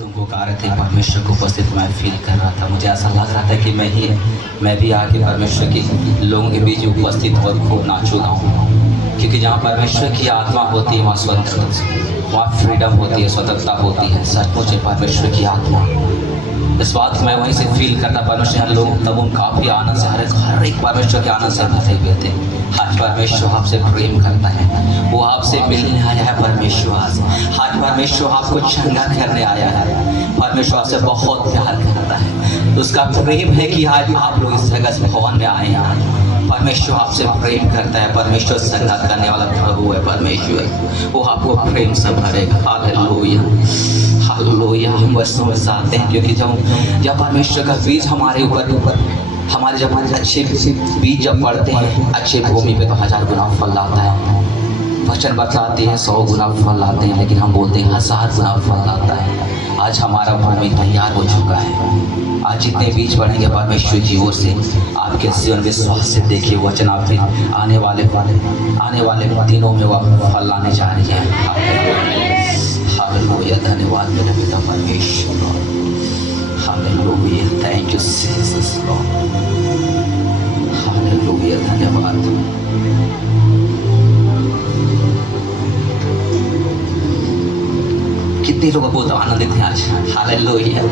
तुमको गा रहे थे परमेश्वर को उपस्थित मैं फील कर रहा था। मुझे ऐसा लग रहा था कि मैं भी आके परमेश्वर के लोगों के बीच उपस्थित और खूब नाचू गाऊँ, क्योंकि जहाँ परमेश्वर की आत्मा होती है वहाँ स्वतंत्रता, वहाँ फ्रीडम होती है, स्वतंत्रता होती है। सचमुच है परमेश्वर की आत्मा। इस बात को मैं वहीं से फील करता। परमेश्वर हर लोग तब उन काफ़ी आनंद से हर एक परमेश्वर के आनंद से भरे हुए थे। आज परमेश्वर आपसे प्रेम करता है, वो आपसे मिलने आया है। परमेश्वर आज परमेश्वर आपको चंगा करने आया है। परमेश्वर आपसे बहुत प्यार करता है। उसका प्रेम है कि आज आप लोग इस जगह भवन में आए हैं। परमेश्वर आपसे प्रेम करता है। परमेश्वर संगा करने वाला प्रभु है। परमेश्वर वो आपको प्रेम से भरेगा। Hallelujah, hallelujah. हम बस समझते हैं, क्योंकि जब परमेश्वर का बीज हमारे ऊपर हमारे जब अच्छे बीज जब पड़ते हैं अच्छे भूमि पे, तो 1000 गुना फल लाता है। वचन बताते हैं 100 गुना फल लाते हैं, लेकिन हम बोलते हैं 1000 गुना फल लाता है। आज हमारा भूमि तैयार हो चुका है। आज जितने बीज पड़ेंगे परमेश्वर की ओर से आपके जीवन विश्वास से देखिए वचन आपके आने वाले दिनों में वह फल लाने जा रही है। हालेलुया, धन्यवाद मेरे पिता परमेश्वर। Hallelujah, thank you Jesus Lord. Hallelujah, धन्यवाद। कितने लोग बहुत आनंदित हैं आज। हालेलुया।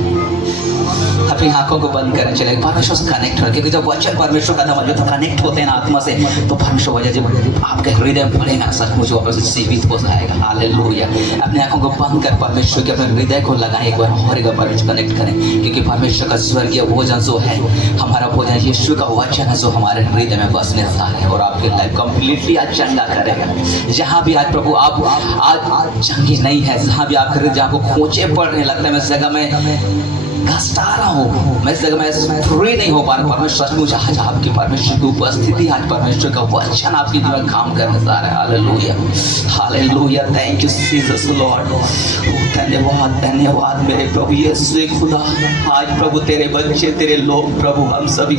अपनी आंखों को बंद करें, चले परमेश्वर से कनेक्ट हो, क्योंकि जब वचन परमेश्वर का नाम जब कनेक्ट होते हैं ना आत्मा से, तो परमेश्वर वजह जब आपके हृदय में पड़ेगा सचमुच वापस जीवित हो जाएगा। हालेलुया। अपनी आंखों को बंद कर परमेश्वर के अपने हृदय को लगाएं एक बार और एक बार परमेश्वर कनेक्ट करें, क्योंकि परमेश्वर का स्वर्गीय भोजन जो है, हमारा भोजन यीशु का वचन है जो हमारे हृदय में बसने जा रहा है और आपकी लाइफ कंप्लीटली आज चंगा करेगा। जहाँ भी आज प्रभु आप आज चंगी नहीं है, जहाँ भी आप हृदय आपको खोचे पड़ रहे लगता है मैं इस जगह में घसटा रहा हूँ, मैं इस जगह में फ्री नहीं हो पा रहा। परमेश्वर सचमुच आज आपकी परमेश्वर की उपस्थिति, आज परमेश्वर का वचन आपकी जीवन में काम करने जा रहा है। Hallelujah, hallelujah. Thank you Jesus Lord. धन्यवाद, धन्यवाद मेरे प्रभु यीशु खुदा। आज प्रभु तेरे बच्चे, तेरे लोग प्रभु हम सभी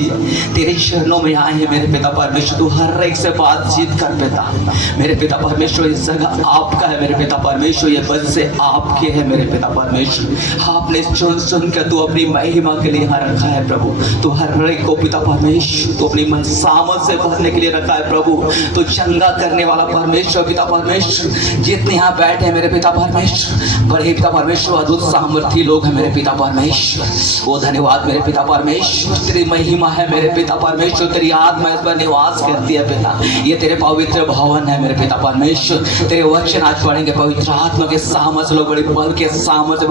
तेरे चरणों में आए हैं। मेरे पिता परमेश्वर तू हर एक से बातचीत कर पिता। मेरे पिता परमेश्वर इस जगह आपका है। मेरे पिता परमेश्वर ये बच्चे आपके हैं। मेरे पिता परमेश्वर आपने चुन कर तू अपनी महिमा के लिए यहाँ रखा है प्रभु। तू हर एक को पिता परमेश्वर तू अपनी मन सामर्थ से भरने के लिए रखा है प्रभु। तो चंगा करने वाला परमेश्वर पिता परमेश्वर, जितने यहाँ बैठे हैं मेरे पिता परमेश्वर, बड़े पिता परमेश्वर अद्भुत सामर्थी लोग हैं मेरे पिता परमेश्वर। वो धन्यवाद मेरे पिता परमेश्वर, तेरी महिमा है मेरे पिता परमेश्वर, तेरी आत्मा इस पर निवास करती है पिता। ये तेरे पवित्र भवन है मेरे पिता परमेश्वर। तेरे वचन आज पढ़ेंगे पवित्र आत्मा के सामर्थ लोग बड़े बल के सामर्थी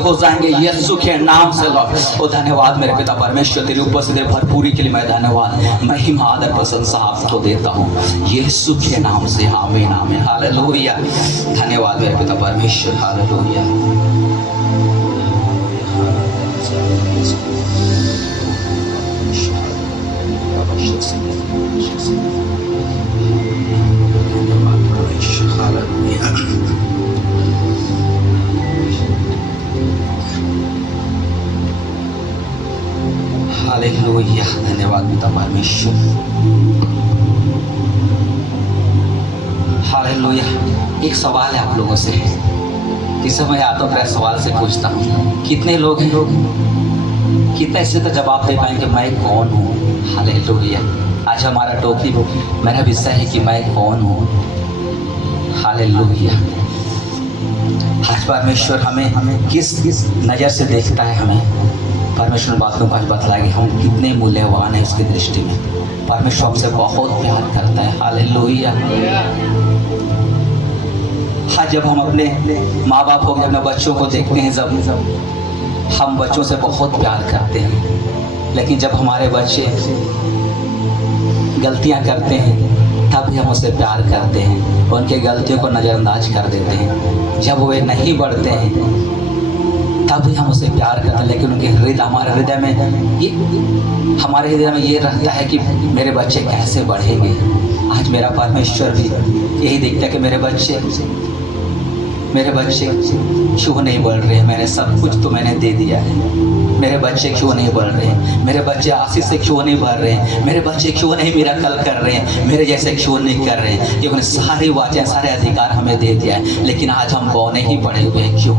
हो जाएंगे यीशु के नाम से लॉर्ड। ओ धन्यवाद मेरे पिता परमेश्वर, तेरी उपस्थिति भरपूरी के लिए मैं धन्यवाद महिमा आदर प्रशंसा आपको देता हूँ यीशु के नाम से। आमीन, आमीन। हालेलुया। धन्यवाद मेरे पिता परमेश्वर। हालेलुया। हालेलुया, धन्यवाद पिता परमेश्वर। हालेलुया। एक सवाल है आप लोगों से, इस समय आता हूँ सवाल से पूछता हूँ, कितने लोग हैं, कितने ऐसे तो जवाब दे पाएंगे मैं कौन हूँ। हालेलुया। आज हमारा टॉपिक, मेरा विषय है कि मैं कौन हूँ। हालेलुया। आज परमेश्वर हमें किस नज़र से देखता है, हमें परमेश्वर बातों को आज बतलाएंगे हम कितने मूल्यवान हैं उसकी दृष्टि में। परमेश्वर हमसे बहुत प्यार करता है। हालेलुया। हाँ, जब हम अपने माँ बाप हो गए अपने बच्चों को देखते हैं, जब हम बच्चों से बहुत प्यार करते हैं, लेकिन जब हमारे बच्चे गलतियाँ करते हैं तब भी हम उससे प्यार करते हैं, उनके गलतियों को नज़रअंदाज कर देते हैं। जब वे नहीं बढ़ते हैं तब भी हम उसे प्यार करते हैं, लेकिन उनके हृदय हमारे हृदय में ये रहता है कि मेरे बच्चे कैसे बढ़ेंगे। आज मेरा परमेश्वर भी यही देखता है कि मेरे बच्चे क्यों नहीं बढ़ रहे हैं। मैंने सब कुछ तो मैंने दे दिया है, मेरे बच्चे क्यों नहीं बढ़ रहे हैं, मेरे बच्चे आशीष से क्यों नहीं बढ़ रहे हैं, मेरे बच्चे क्यों नहीं मिराकल कर रहे हैं, मेरे जैसे क्यों नहीं कर रहे हैं। क्योंकि सारी बातें सारे अधिकार हमें दे दिया है, लेकिन आज हम बौने ही पड़े हुए हैं। क्यों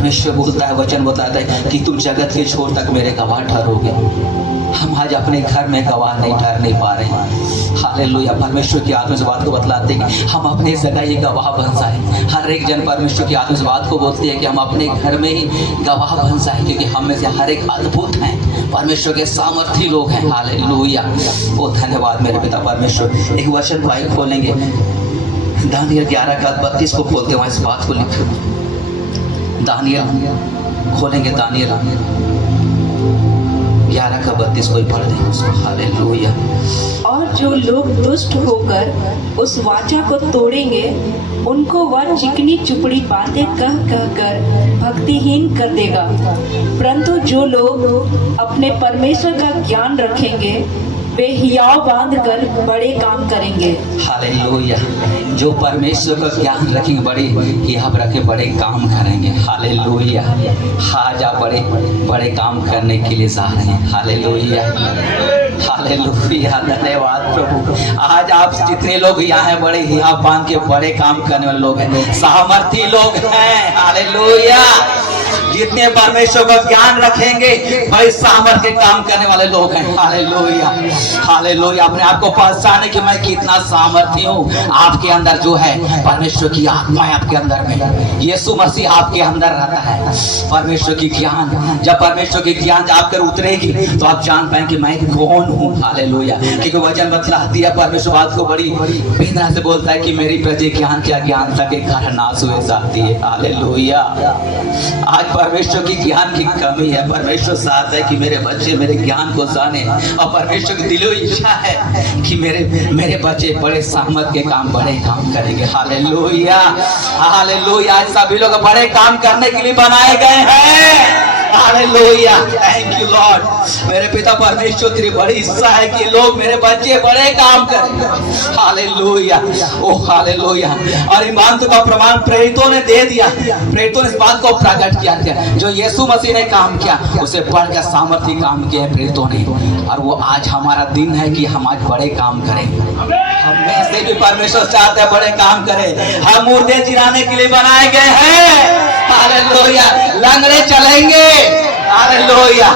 परमेश्वर बोलता है, वचन बताता है कि तुम जगत के छोर तक मेरे गवाह ठहरोगे। हम आज अपने घर में गवाह नहीं ठहर नहीं पा रहे हैं। हालेलुया। परमेश्वर की आत्मा इस बात को बतलाते हैं कि हम अपने जगह ही गवाह बन जाए। हर एक जन परमेश्वर की आत्मा इस बात को बोलती है कि हम अपने घर में ही गवाह बन जाए, क्योंकि हम में से हर एक अद्भुत हैं, परमेश्वर के सामर्थी लोग हैं। हालेलुया। ओ धन्यवाद मेरे पिता परमेश्वर। एक वचन भाई खोलेंगे, दानियल 11:32 को खोलते वहां इस बात को लिखो। दानियल खोलेंगे, दानियल 11:32 को ही पढ़ देंगे उसको। हालेलुया। और जो लोग दुष्ट होकर उस वाचा को तोड़ेंगे, उनको वह चिकनी चुपड़ी बातें कह कह कर भक्तिहीन कर देगा, परंतु जो लोग अपने परमेश्वर का ज्ञान रखेंगे वे हियाव बांध कर बड़े काम करेंगे। हालेलुया। जो परमेश्वर का ज्ञान रखेंगे बड़े हियाव रखे बड़े काम करेंगे। हालेलुया। आज आप बड़े बड़े काम करने के लिए जा रहे हैं। हालेलुया। हालेलुया। धन्यवाद प्रभु। आज आप जितने लोग यहाँ हैं बड़े हियाव बांध के बड़े काम करने वाले लोग हैं, सामर्थी लोग हैं। हालेलुया। जितने परमेश्वर का ज्ञान रखेंगे बड़े सामर्थ के काम करने वाले लोग हैं। हालेलुया। हालेलुया। अपने आप को पहचाने कि मैं कितना सामर्थी हूँ। आपके अंदर जो है परमेश्वर की आत्मा है, आपके अंदर में यीशु मसीह आपके अंदर रहता है। परमेश्वर की ज्ञान, जब परमेश्वर की ज्ञान आप कर उतरेगी तो आप जान पाएंगे कि मैं कौन हूँ। हालेलुया। क्योंकि वचन बतलाती है, परमेश्वर बात को बड़ी वेदना से बोलता है कि मेरी प्रजा ज्ञान क्या ज्ञान तक कारण नाश हुए जाती है। हालेलुया। आज परमेश्वर की ज्ञान की कमी है। परमेश्वर चाहता है कि मेरे बच्चे मेरे ज्ञान को जाने, और परमेश्वर की दिलो इच्छा है कि मेरे बच्चे बड़े सामर्थ के काम बड़े काम करेंगे। हालेलुया। हालेलुया। आज सभी लोग बड़े काम करने के लिए बनाए गए हैं। हालेलुया। Thank you Lord. मेरे पिता परमेश्वर तेरी बड़ी इच्छा है कि लोग मेरे बच्चे बड़े काम करें। हालेलुया। ओ हालेलुया। और ईमान का प्रमाण प्रेरितों ने दे दिया। प्रेरितों ने इस बात को प्रकट किया जो यीशु मसीह ने काम किया उसे बढ़कर सामर्थ्य काम किया है प्रेरितों ने। और वो आज हमारा दिन है कि हम आज बड़े काम करें। हम में से भी परमेश्वर चाहते हैं बड़े काम करें। हम मुर्दे जिराने के लिए बनाए गए हैं। हालेलुया। लंगड़े चलेंगे। हालेलुया।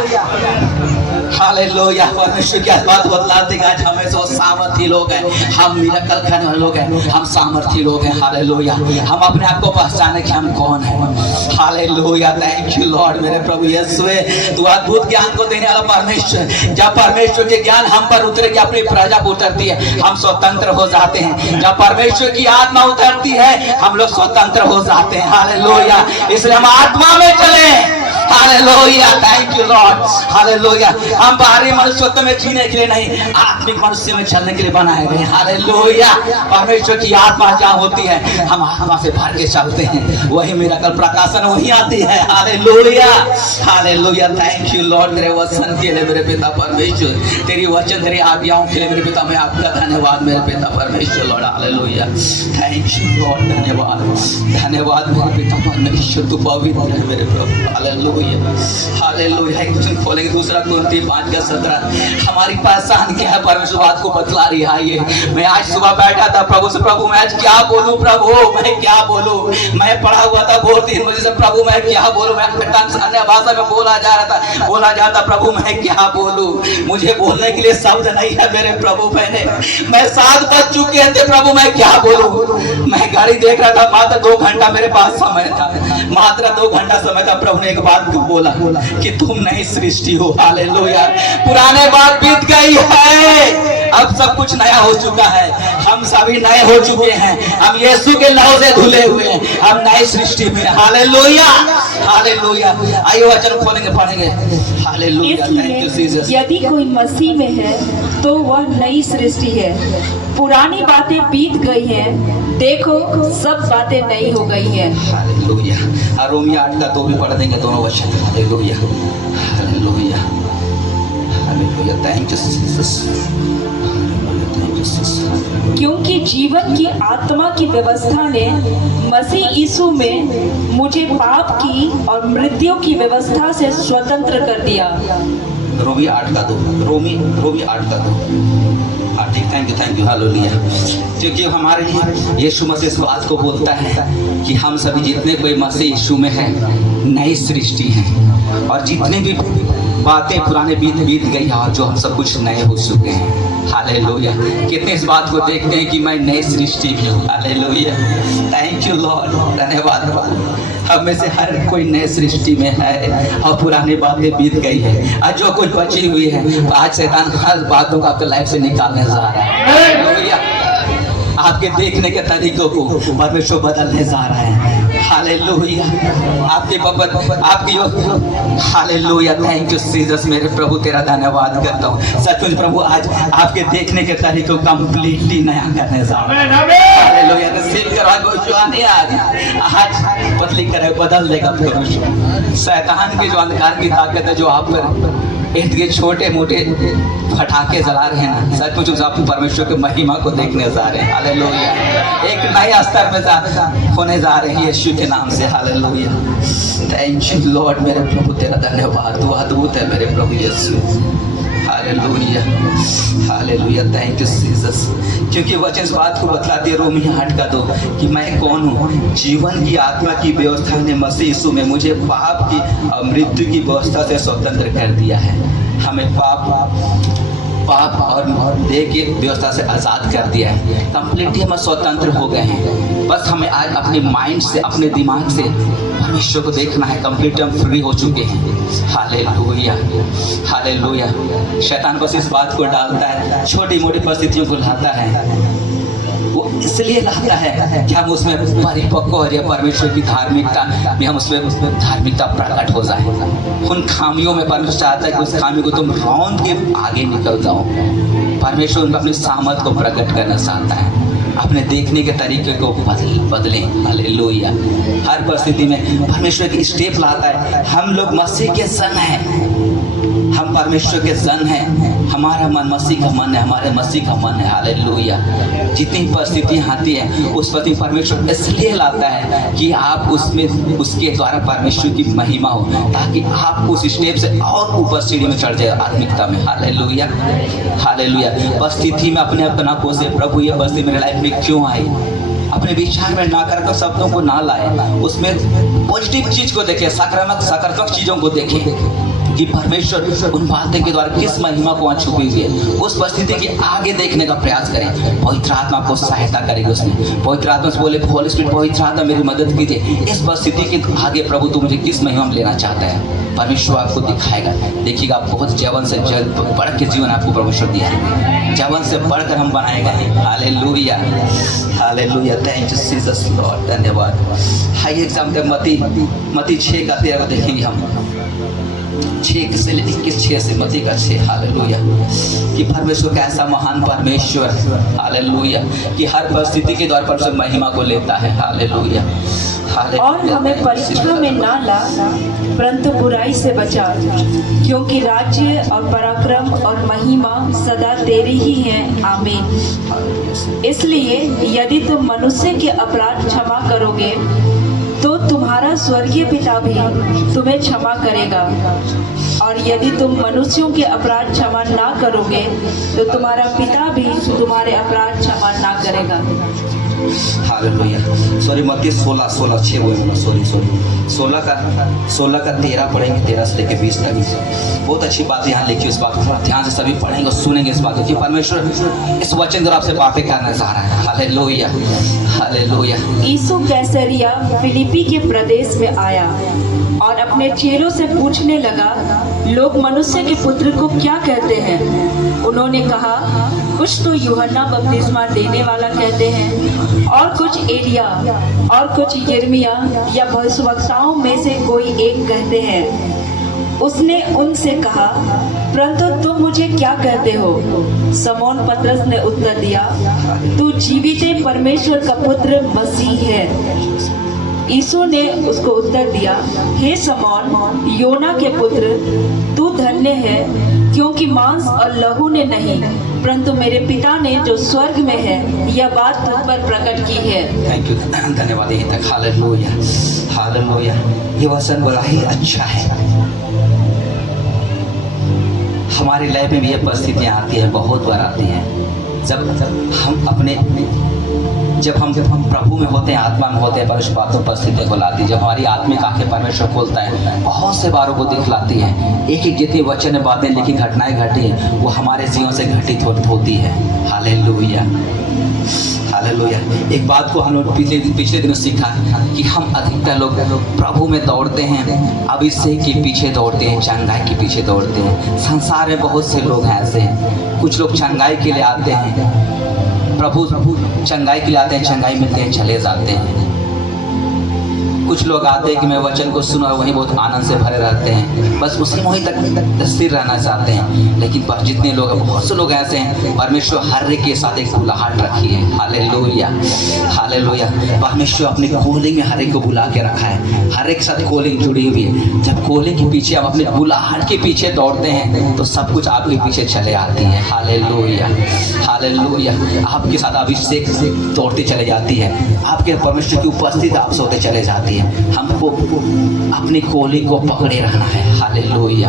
हालेलुया। परमेश्वर की बात बतलाते हैं आज हमें तो सामर्थी लोग हैं, हम मिरेकल करने वाले लोग हैं, हम सामर्थी लोग हैं। हालेलुया। हम अपने आप को पहचाने कि हम कौन हैं। हालेलुया। Thank you Lord. मेरे प्रभु यीशु तू अद्भुत ज्ञान को देने वाला परमेश्वर। जब परमेश्वर के ज्ञान हम पर उतरेगी, अपनी प्रजा पर उतरती है, हम स्वतंत्र हो जाते हैं। जब परमेश्वर की आत्मा उतरती है हम लोग स्वतंत्र हो जाते हैं। हालेलुया। इसलिए हम आत्मा में चले। Hallelujah. Thank you Lord. Hallelujah. हम बाहरी मनुष्यत्व में जीने के लिए नहीं, आत्मिक मनुष्य में चलने के लिए बनाए गए। हालेलुया। परमेश्वर की आत्मा जहाँ होती है हम आत्मा से भर के चलते हैं, वही मिरेकल प्रकाशन वही आती है। Hallelujah. Hallelujah. Thank you Lord. मेरे वचन के लिए मेरे पिता परमेश्वर, तेरी वचन तेरी आज्ञाओं के लिए मेरे पिता मैं आपका धन्यवाद मेरे पिता परमेश्वर Lord. Hallelujah. Thank you Lord. धन्यवाद। धन्यवाद मेरे पिता परमेश्वर, तू पवित्र है मेरे प्रभु। हालेलुया। हालेलुया। एक वचन खोलेंगे, 2 कुरिन्थी 5:17। हमारी पहचान क्या है परमेश्वर बात को बतला रही है। ये मैं आज सुबह बैठा था प्रभु से, प्रभु मैं आज क्या बोलूं, प्रभु मैं क्या बोलूं। मैं पढ़ा हुआ था भोर 3 बजे से, प्रभु मैं क्या बोलूं। मैं अन्य भाषा में बोला जा रहा था, बोला जाता, प्रभु मैं क्या बोलूं। मुझे बोलने के लिए शब्द नहीं है मेरे प्रभु। मैं 7 बज चुके थे, प्रभु मैं क्या बोलूं। मैं गाड़ी देख रहा था, मात्र 2 घंटा मेरे पास समय था, मात्र 2 घंटा समय था। प्रभु ने एक बात को बोला कि तुम नई सृष्टि हो। हालेलुया। पुराने बात बीत गई है, अब सब कुछ नया हो चुका है। हम सभी नए हो चुके हैं, हम यीशु के लहू से धुले हुए हैं, हम नई सृष्टि में। हालेलुया। हालेलुया। आइए वचन खोलेंगे, पढ़ेंगे। हालेलुया। Thank you Jesus. यदि कोई मसीह में है तो वह नई सृष्टि है, पुरानी बातें बीत गई हैं, देखो सब बातें नई हो गई हैं। हालेलुया। और रोमियो 8:2 भी पढ़ देंगे दोनों वचन। Hallelujah. Hallelujah. Hallelujah. Thank you Jesus. क्योंकि जीवन की आत्मा की व्यवस्था ने मसीह यीशु में मुझे पाप की और मृत्यु की व्यवस्था से स्वतंत्र कर दिया। रोमी 8:2। रोमी 8:2। हाँ ठीक, थैंक यू हालेलुया। क्योंकि हमारे लिए यीशु मसीह इस बात को बोलता है कि हम सभी जितने कोई मसीह यीशु में है नई सृष्टि हैं, और जितने भी बातें पुराने बीत गई और जो हम सब कुछ नए हो चुके हैं। हालेलुया। कितने इस बात को देखते हैं कि मैं नई सृष्टि में हूँ। हालेलुया, थैंक यू लॉर्ड, धन्यवाद। हम में से हर कोई नए सृष्टि में है और पुरानी बातें बीत गई है, आज जो कुछ बची हुई है आज शैतान हर बातों को आपके लाइफ से निकालने जा रहा है। हालेलुया। आपके देखने के तरीकों को परमेश्वर बदलने जा रहा है। हालेलुया। आपके हालेलुया, थैंक यू जीसस। मेरे प्रभु तेरा धन्यवाद करता हूँ। सचमुच प्रभु आज आपके देखने के तरीकों कंप्लीटली नया करने जा रहा है। हालेलुया। रिसीव करवा आज बदली करे, बदल देगा परमेश्वर। शैतान की जो अंधकार की ताकत है जो आप पर इतने छोटे मोटे फटाके जला रहे हैं ना, सचमुच आप परमेश्वर के महिमा को देखने जा रहे हैं। हालेलुया। एक नए स्तर में होने जा रहे हैं यीशु के नाम से। Hallelujah, thank you Lord. मेरे प्रभु तेरा धन्यवाद, तू अद्भुत है मेरे प्रभु Yeshu. Hallelujah, hallelujah, thank you Jesus. क्योंकि वचन इस बात को बतलाती है रोमी 8:2 कि मैं कौन हूँ। जीवन की आत्मा की व्यवस्था ने मसीह यीशु में मुझे पाप की और मृत्यु की व्यवस्था से स्वतंत्र कर दिया है। हमें पाप और देह की व्यवस्था से आज़ाद कर दिया है। कंप्लीटली हम स्वतंत्र हो गए हैं। बस हमें आज अपने माइंड से, अपने दिमाग से परमेश्वर को देखना है। कंप्लीट हम फ्री हो चुके हैं। Hallelujah, hallelujah. शैतान बस इस बात को डालता है, छोटी मोटी परिस्थितियों को लाता है। वो इसलिए लाता है कि हम उसमें परिपक्व हो जाए, परमेश्वर की धार्मिकता में हम उसमें धार्मिकता प्रकट हो जाए। उन खामियों में परमेश्वर चाहता है कि उस खामी को तुम रौंद के आगे निकल जाओ। परमेश्वर उनको अपनी सामर्थ को प्रकट करना चाहता है। अपने देखने के तरीके को बदलें। हालेलुया। हर परिस्थिति में परमेश्वर की स्टेप लाता है। हम लोग मसीह के सन हैं, हम परमेश्वर के सन हैं। हमारा मन मसीह का मन है, हमारे मसीह का मन है। हालेलुया। जितनी परिस्थितियाँ आती हैं उस पर परमेश्वर इसलिए लाता है कि आप उसमें उसके द्वारा परमेश्वर की महिमा हो, ताकि आप उस स्टेप से और ऊपर सीढ़ी में चढ़ जाए आत्मिकता में। Hallelujah, hallelujah. परिस्थिति में अपने आप ना कोसे, प्रभु ये परिस्थिति मेरे लाइफ में क्यों आई। अपने विचार में नकारात्मक शब्दों को ना लाए, उसमें पॉजिटिव चीज को देखें, सकारात्मक चीजों को देखें कि परमेश्वर उन बातों के द्वारा किस महिमा को वहाँ छुपी हुई है। उस परिस्थिति के आगे देखने का प्रयास करें। पवित्र आत्मा को सहायता करेगी उसमें। पवित्र आत्मा से बोले, होली स्पिरिट पवित्र आत्मा मेरी मदद कीजिए, इस परिस्थिति के आगे प्रभु तू मुझे किस महिमा में लेना चाहता है। परमेश्वर आपको दिखाएगा। देखिएगा, आप बहुत जीवन से बढ़ के जीवन आपको परमेश्वर दिया है। जीवन से बढ़कर हम बनाएगा। Hallelujah, hallelujah, thank you Jesus Lord, धन्यवाद। हाई एग्जाम मती 6:13 को देखेंगे हम। 6 से 21 से मती का 6। हालेलुया। कि परमेश्वर कैसा महान परमेश्वर है। हालेलुया। कि हर परिस्थिति के द्वारा परमेश्वर महिमा को लेता है। हालेलुया। और हमें परीक्षा में ना ला, परंतु बुराई से बचा, क्योंकि राज्य और पराक्रम और महिमा सदा तेरी ही है। आमीन। इसलिए यदि तुम मनुष्य के अपराध क्षमा करोगे तो तुम्हारा स्वर्गीय पिता भी तुम्हें क्षमा करेगा, और यदि तुम मनुष्यों के अपराध क्षमा ना करोगे तो तुम्हारा पिता भी तुम्हारे अपराध क्षमा ना करेगा। हालेलुया। सॉरी, मत्ती 16:6 बोले, सॉरी 16 का 13 पढ़ेंगे, 13 से लेकर 20 तक। बहुत अच्छी बात यहाँ लिखी, उस बात को ध्यान से सभी पढ़ेंगे और सुनेंगे इस बात को कि परमेश्वर इस वचन द्वारा आपसे बातें करना चाह रहा है। Hallelujah, hallelujah. यीशु कैसरिया फिलिप्पी के प्रदेश में आया और अपने चेलों से पूछने लगा, लोग मनुष्य के पुत्र को क्या कहते हैं? उन्होंने कहा, कुछ तो यूहन्ना बपतिस्मा देने वाला कहते हैं, और कुछ एलिया, और कुछ यिर्मयाह या भविष्यवक्ताओं में से कोई एक कहते हैं। उसने उनसे कहा, परंतु तुम मुझे क्या कहते हो? शमौन पतरस ने उत्तर दिया, तू जीवित परमेश्वर का पुत्र मसीह है। यीशु ने उसको उत्तर दिया, हे शमौन, योना के पुत्र, तू धन्य है, क्योंकि मांस और लहू ने नहीं, परंतु मेरे पिता ने जो स्वर्ग में है यह बात तुम पर प्रकट की है। थैंक यू, धन्यवाद। यहीं तक। Hallelujah, hallelujah. ये वचन बड़ा ही अच्छा है। हमारी लाइफ में भी ये परिस्थितियाँ आती हैं, बहुत बार आती हैं। जब हम प्रभु में होते हैं, आत्मा में होते हैं, परमेश्वर बातों परिस्थितियों को लाती है। जब हमारी आत्मिक आंखें परमेश्वर खोलता है, बहुत से बारों को दिखलाती है। एक एक जितनी वचन बातें लिखी, घटनाएं घटी हैं, वो हमारे जीवन से घटित होती है। Hallelujah, hallelujah. एक बात को हम लोग पिछले दिनों सीखा कि हम अधिकतर लोग प्रभु में दौड़ते हैं, अभिषेक के पीछे दौड़ते हैं, चंगाई के पीछे दौड़ते हैं। संसार में बहुत से लोग हैं ऐसे हैं। कुछ लोग चंगाई के लिए आते हैं, प्रभु चंगाई के लिए आते हैं, चंगाई मिलते हैं, चले जाते हैं। कुछ लोग आते हैं कि मैं वचन को सुना, वहीं बहुत आनंद से भरे रहते हैं, बस उसी में ही तक स्थिर रहना चाहते हैं। लेकिन पर जितने लोग हैं, बहुत से लोग ऐसे हैं, परमेश्वर हर एक के साथ एक बुलाहट रखी है। Hallelujah, hallelujah. परमेश्वर अपनी कॉलिंग में हर एक को बुला के रखा है, हर एक साथ कॉलिंग जुड़ी हुई है। जब कॉलिंग के पीछे आप अपने बुलाहट के पीछे दौड़ते हैं तो सब कुछ आपके पीछे चले आती है। Hallelujah, hallelujah. आपके साथ अभिषेक दौड़ती चले जाती है, आपके परमेश्वर की उपस्थिति आपसे होते चले जाती है। हमको अपनी कॉलिंग को पकड़े रहना है। हालेलुया।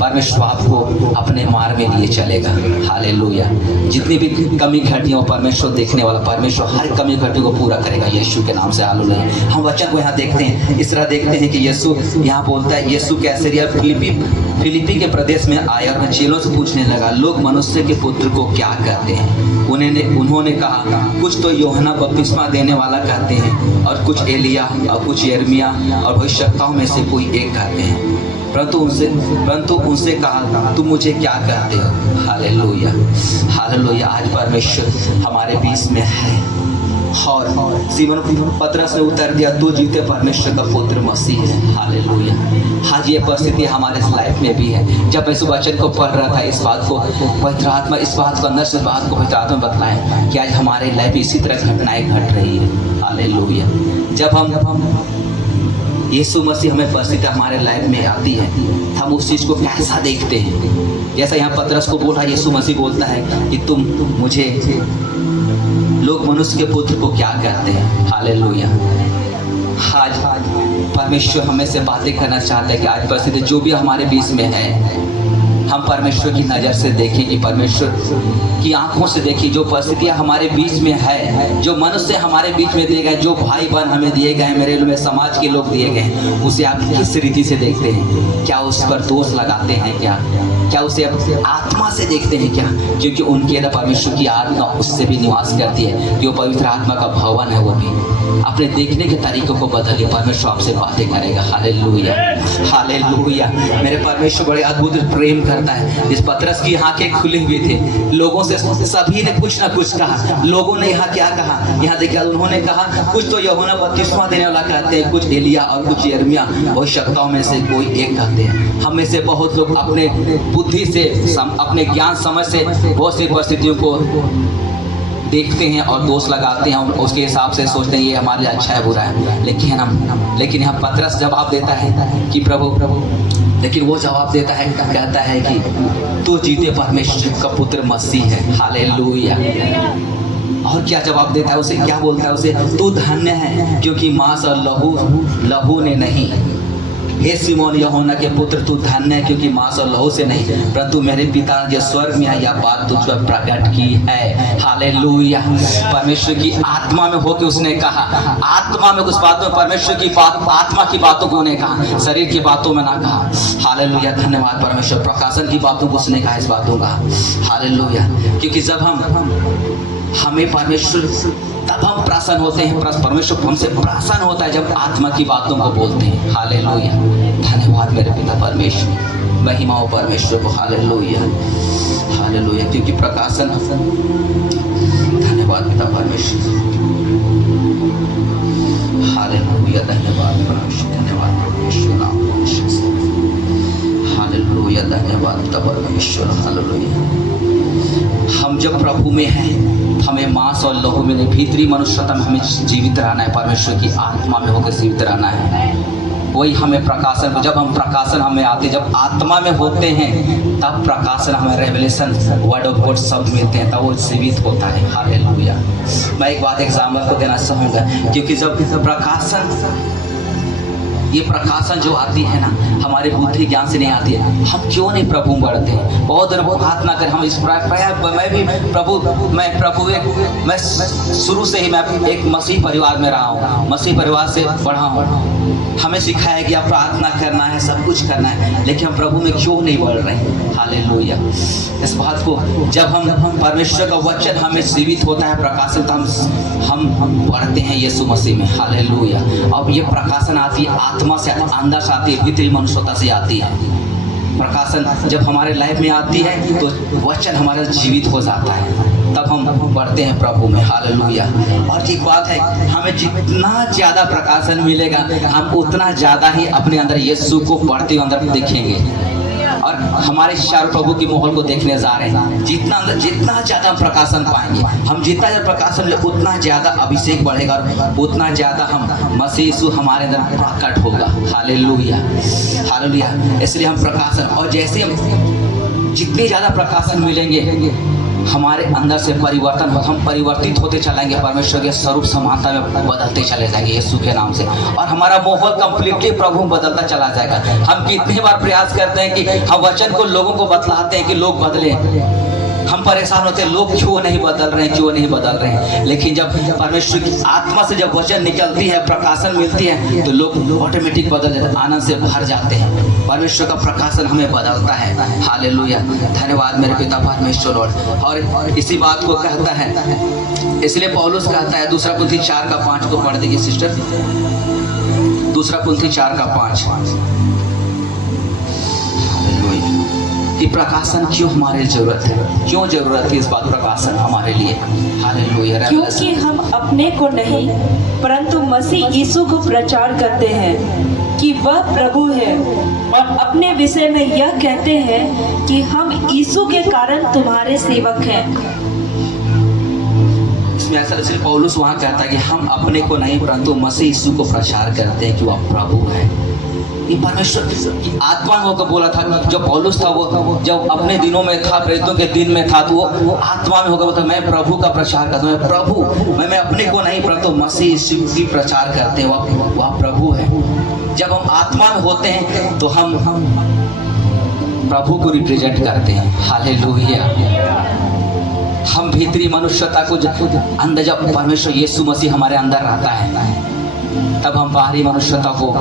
परमेश्वर आपको अपने मार्ग में लिए चलेगा। हालेलुया। जितनी भी कमी घटी हो, परमेश्वर देखने वाला, परमेश्वर हर कमी घटी को पूरा करेगा यीशु के नाम से। हालेलुया। हम वचन को यहाँ देखते हैं, इस तरह देखते हैं कि यीशु यहाँ बोलता है, यीशु कैसरिया फिलिपी के प्रदेश में आया और चेलों से पूछने लगा, लोग मनुष्य के पुत्र को क्या कहते हैं? उन्होंने कहा, कुछ तो यूहन्ना बपतिस्मा देने वाला कहते हैं, और कुछ एलिया, और कुछ यिर्मयाह और भविष्यवक्ताओं में से कोई एक कहते हैं। परंतु उनसे कहा, तुम मुझे क्या कहते हो? Hallelujah, hallelujah. आज परमेश्वर हमारे बीच में है। और सीमोन पतरस ने उत्तर दिया, तू जीते परमेश्वर का पुत्र मसीह है। हालेलुया। आज ये परिस्थिति हमारे लाइफ में भी है। जब मैं इस वचन को पढ़ रहा था, इस बात को पवित्र आत्मा, इस बात को अंदर से बात को पवित्र आत्मा बतलाए कि आज हमारे लाइफ में इसी तरह घटनाएं घट रही है। हालेलुया। जब हम यीशु मसीह हमें परिस्थिति हमारे लाइफ में आती है, हम उस चीज़ को कैसा देखते हैं? जैसा यहाँ पतरस को बोला, यीशु मसीह बोलता है कि तुम मुझे, लोग मनुष्य के पुत्र को क्या कहते हैं? हालेलुया। आज परमेश्वर हमें से बातें करना चाहता है कि आज परिस्थिति जो भी हमारे बीच में है, हम परमेश्वर की नज़र से देखें, कि परमेश्वर की आंखों से देखिए। जो परिस्थितियाँ हमारे बीच में है, जो मनुष्य हमारे बीच में दिए गए, जो भाई बहन हमें दिए गए, मेरे में समाज के लोग दिए गए, उसे आप किस रीति से देखते हैं? क्या उस पर दोष लगाते हैं? क्या उसे आत्मा से देखते हैं क्या? क्योंकि उनके अंदर परमेश्वर की आत्मा उससे भी निवास करती है, कि वो पवित्र आत्मा का भवन है। वो भी अपने देखने के तरीकों को बदलिए, परमेश्वर आपसे बातें करेगा। Hallelujah, hallelujah. मेरे परमेश्वर बड़े अद्भुत प्रेम करता है। इस पतरस की आंखें खुली हुई थी, लोगों से सभी ने कुछ ना कुछ कहा। लोगों ने यहाँ क्या कहा? यहाँ देखिए, उन्होंने कहा, कुछ तो यूहन्ना बपतिस्मा देने वाला कहते हैं, कुछ एलिया और कुछ यिर्मयाह भविष्यवक्ताओं में से कोई एक कहते हैं। हम में से बहुत लोग अपने बुद्धि से, अपने ज्ञान समझ से बहुत सी परिस्थितियों को देखते हैं और दोष लगाते हैं, और उसके हिसाब से सोचते हैं ये हमारे लिए अच्छा है, बुरा है। लेकिन यहाँ पतरस जवाब देता है कि प्रभु, लेकिन वो जवाब देता है, कहता है कि तू जीते परमेश्वर का पुत्र मसीह है। हालेलुया। और क्या जवाब देता है? उसे क्या बोलता है? उसे, तू धन्य है क्योंकि मांस और लहू ने नहीं। हे सिमोन यूहन्ना के पुत्र, तू धन्य है क्योंकि मांस और लहू से नहीं, परंतु मेरे पिता जो स्वर्ग में है, यह बात तुझ पर प्रकट की है। हालेलुया। परमेश्वर की आत्मा में होकर उसने कहा, आत्मा में उस बातों में, परमेश्वर की बात, आत्मा की बातों को उन्हें कहा, शरीर की बातों में ना कहा। हालेलुया। धन्यवाद परमेश्वर। प्रकाशन की बातों को उसने कहा, इस बातों का। हालेलुया। क्योंकि जब हमें परमेश्वर, तब हम प्रसन्न होते हैं, परमेश्वर हमसे प्रसन्न होता है जब आत्मा की बातों को बोलते हैं। हालेलुया। धन्यवाद मेरे पिता परमेश्वर, महिमा हो परमेश्वर को। Hallelujah, hallelujah. क्योंकि प्रकाशन, धन्यवाद पिता परमेश्वर। हालेलुया। धन्यवाद परमेश्वर, धन्यवाद परमेश्वर, नाम परमेश्वर। हालेलुया। धन्यवाद पिता परमेश्वर। हालेलुया। हम जब प्रभु में हैं, हमें मांस और लहू में नहीं, भीतरी मनुष्यता में हमें जीवित रहना है, परमेश्वर की आत्मा में होकर जीवित रहना है। वही हमें प्रकाशन, जब हम प्रकाशन हमें आते, जब आत्मा में होते हैं, तब प्रकाशन हमें, रेवलेशन, वर्ड ऑफ गॉड शब्द मिलते हैं, तब वो जीवित होता है। हालेलुया। मैं एक बात एग्जाम्पल को देना चाहूँगा, क्योंकि जब प्रकाशन ये प्रकाशन जो आती है ना, हमारे बुद्धि ज्ञान से नहीं आती है। हम क्यों नहीं प्रभु में बढ़ते हैं? बहुत दिन बहुत हाथ ना कर, हम इस मैं भी प्रभु मैं शुरू से ही मैं एक मसीह परिवार में रहा हूँ, मसीह परिवार से पढ़ा हूँ। हमें सिखाया गया प्रार्थना करना है, सब कुछ करना है, लेकिन हम प्रभु में क्यों नहीं बढ़ रहे हैं? हालेलुया। इस बात को जब हम परमेश्वर का वचन हमें जीवित होता है, प्रकाशन, तो हम बढ़ते हैं यीशु मसीह में। हालेलुया। अब ये प्रकाशन आती है आत्मा से, अंदर से आती है, भीतरी मनुष्यता से आती है। प्रकाशन जब हमारे लाइफ में आती है तो वचन हमारा जीवित हो जाता है, तब हम बढ़ते हैं प्रभु में। हालेलुया। और एक बात है, हमें जितना ज़्यादा प्रकाशन मिलेगा, हम उतना ज़्यादा ही अपने अंदर यीशु को बढ़ते हुए अंदर देखेंगे। और हमारे चारों प्रभु की मोहल को देखने जा रहे हैं। जितना ज़्यादा हम प्रकाशन पाएंगे, हम जितना ज़्यादा प्रकाशन ले, उतना ज़्यादा अभिषेक बढ़ेगा और उतना ज़्यादा हम मसीह यीशु हमारे अंदर प्रकट होगा। Hallelujah, hallelujah. इसलिए हम प्रकाशन, और जैसे हम जितने ज़्यादा प्रकाशन मिलेंगे, हमारे अंदर से परिवर्तन हो, हम परिवर्तित होते चलेंगे, परमेश्वर के स्वरूप समानता में बदलते चले जाएंगे यीशु के नाम से। और हमारा माहौल कंप्लीटली प्रभु में बदलता चला जाएगा। हम कितनी बार प्रयास करते हैं कि हम वचन को लोगों को बतलाते हैं कि लोग बदले, हम परेशान होते हैं, लोग क्यों नहीं बदल रहे हैं, क्यों नहीं बदल रहे हैं। लेकिन जब परमेश्वर की आत्मा से जब वचन निकलती है, प्रकाशन मिलती है, तो लोग ऑटोमेटिक बदल जाते हैं, आनंद से भर जाते हैं। परमेश्वर का प्रकाशन हमें बदलता है। हालेलुया। धन्यवाद मेरे पिता परमेश्वर लॉर्ड। और इसी बात को कहता है, इसलिए पौलुस कहता है, 2 कुरिन्थी 4:5 को पढ़ देगी सिस्टर। 2 कुरिन्थी 4:5 कि प्रकाशन क्यों हमारे जरूरत है, क्यों जरूरत है इस बात प्रकाशन हमारे लिए। हालेलुया। क्योंकि हम अपने को नहीं परंतु मसीह यीशु को प्रचार करते हैं कि वह प्रभु है, और अपने विषय में यह कहते हैं कि हम यीशु के कारण तुम्हारे सेवक हैं। इसमें ऐसा इसलिए पौलुस वहाँ कहता है कि हम अपने को नहीं परंतु मसीह यीशु को प्रचार करते हैं कि वह प्रभु है। ये परमेश्वर की आत्मा में होकर बोला था। जब पौलुस था, वो जब अपने दिनों में था, प्रेरितों के दिन में था, तो वो आत्मा में होकर बोलता, मैं प्रभु का प्रचार करता हूँ। प्रभु मैं अपने को नहीं परंतु मसीह यीशु की प्रचार करते हैं, वह प्रभु है। जब हम आत्मा में होते हैं तो हम प्रभु को रिप्रेजेंट करते हैं। हालेलुया। हम भीतरी मनुष्यता को अंदर, जब परमेश्वर यीशु मसीह हमारे अंदर रहता है, तब हम बाहरी मनुष्यता को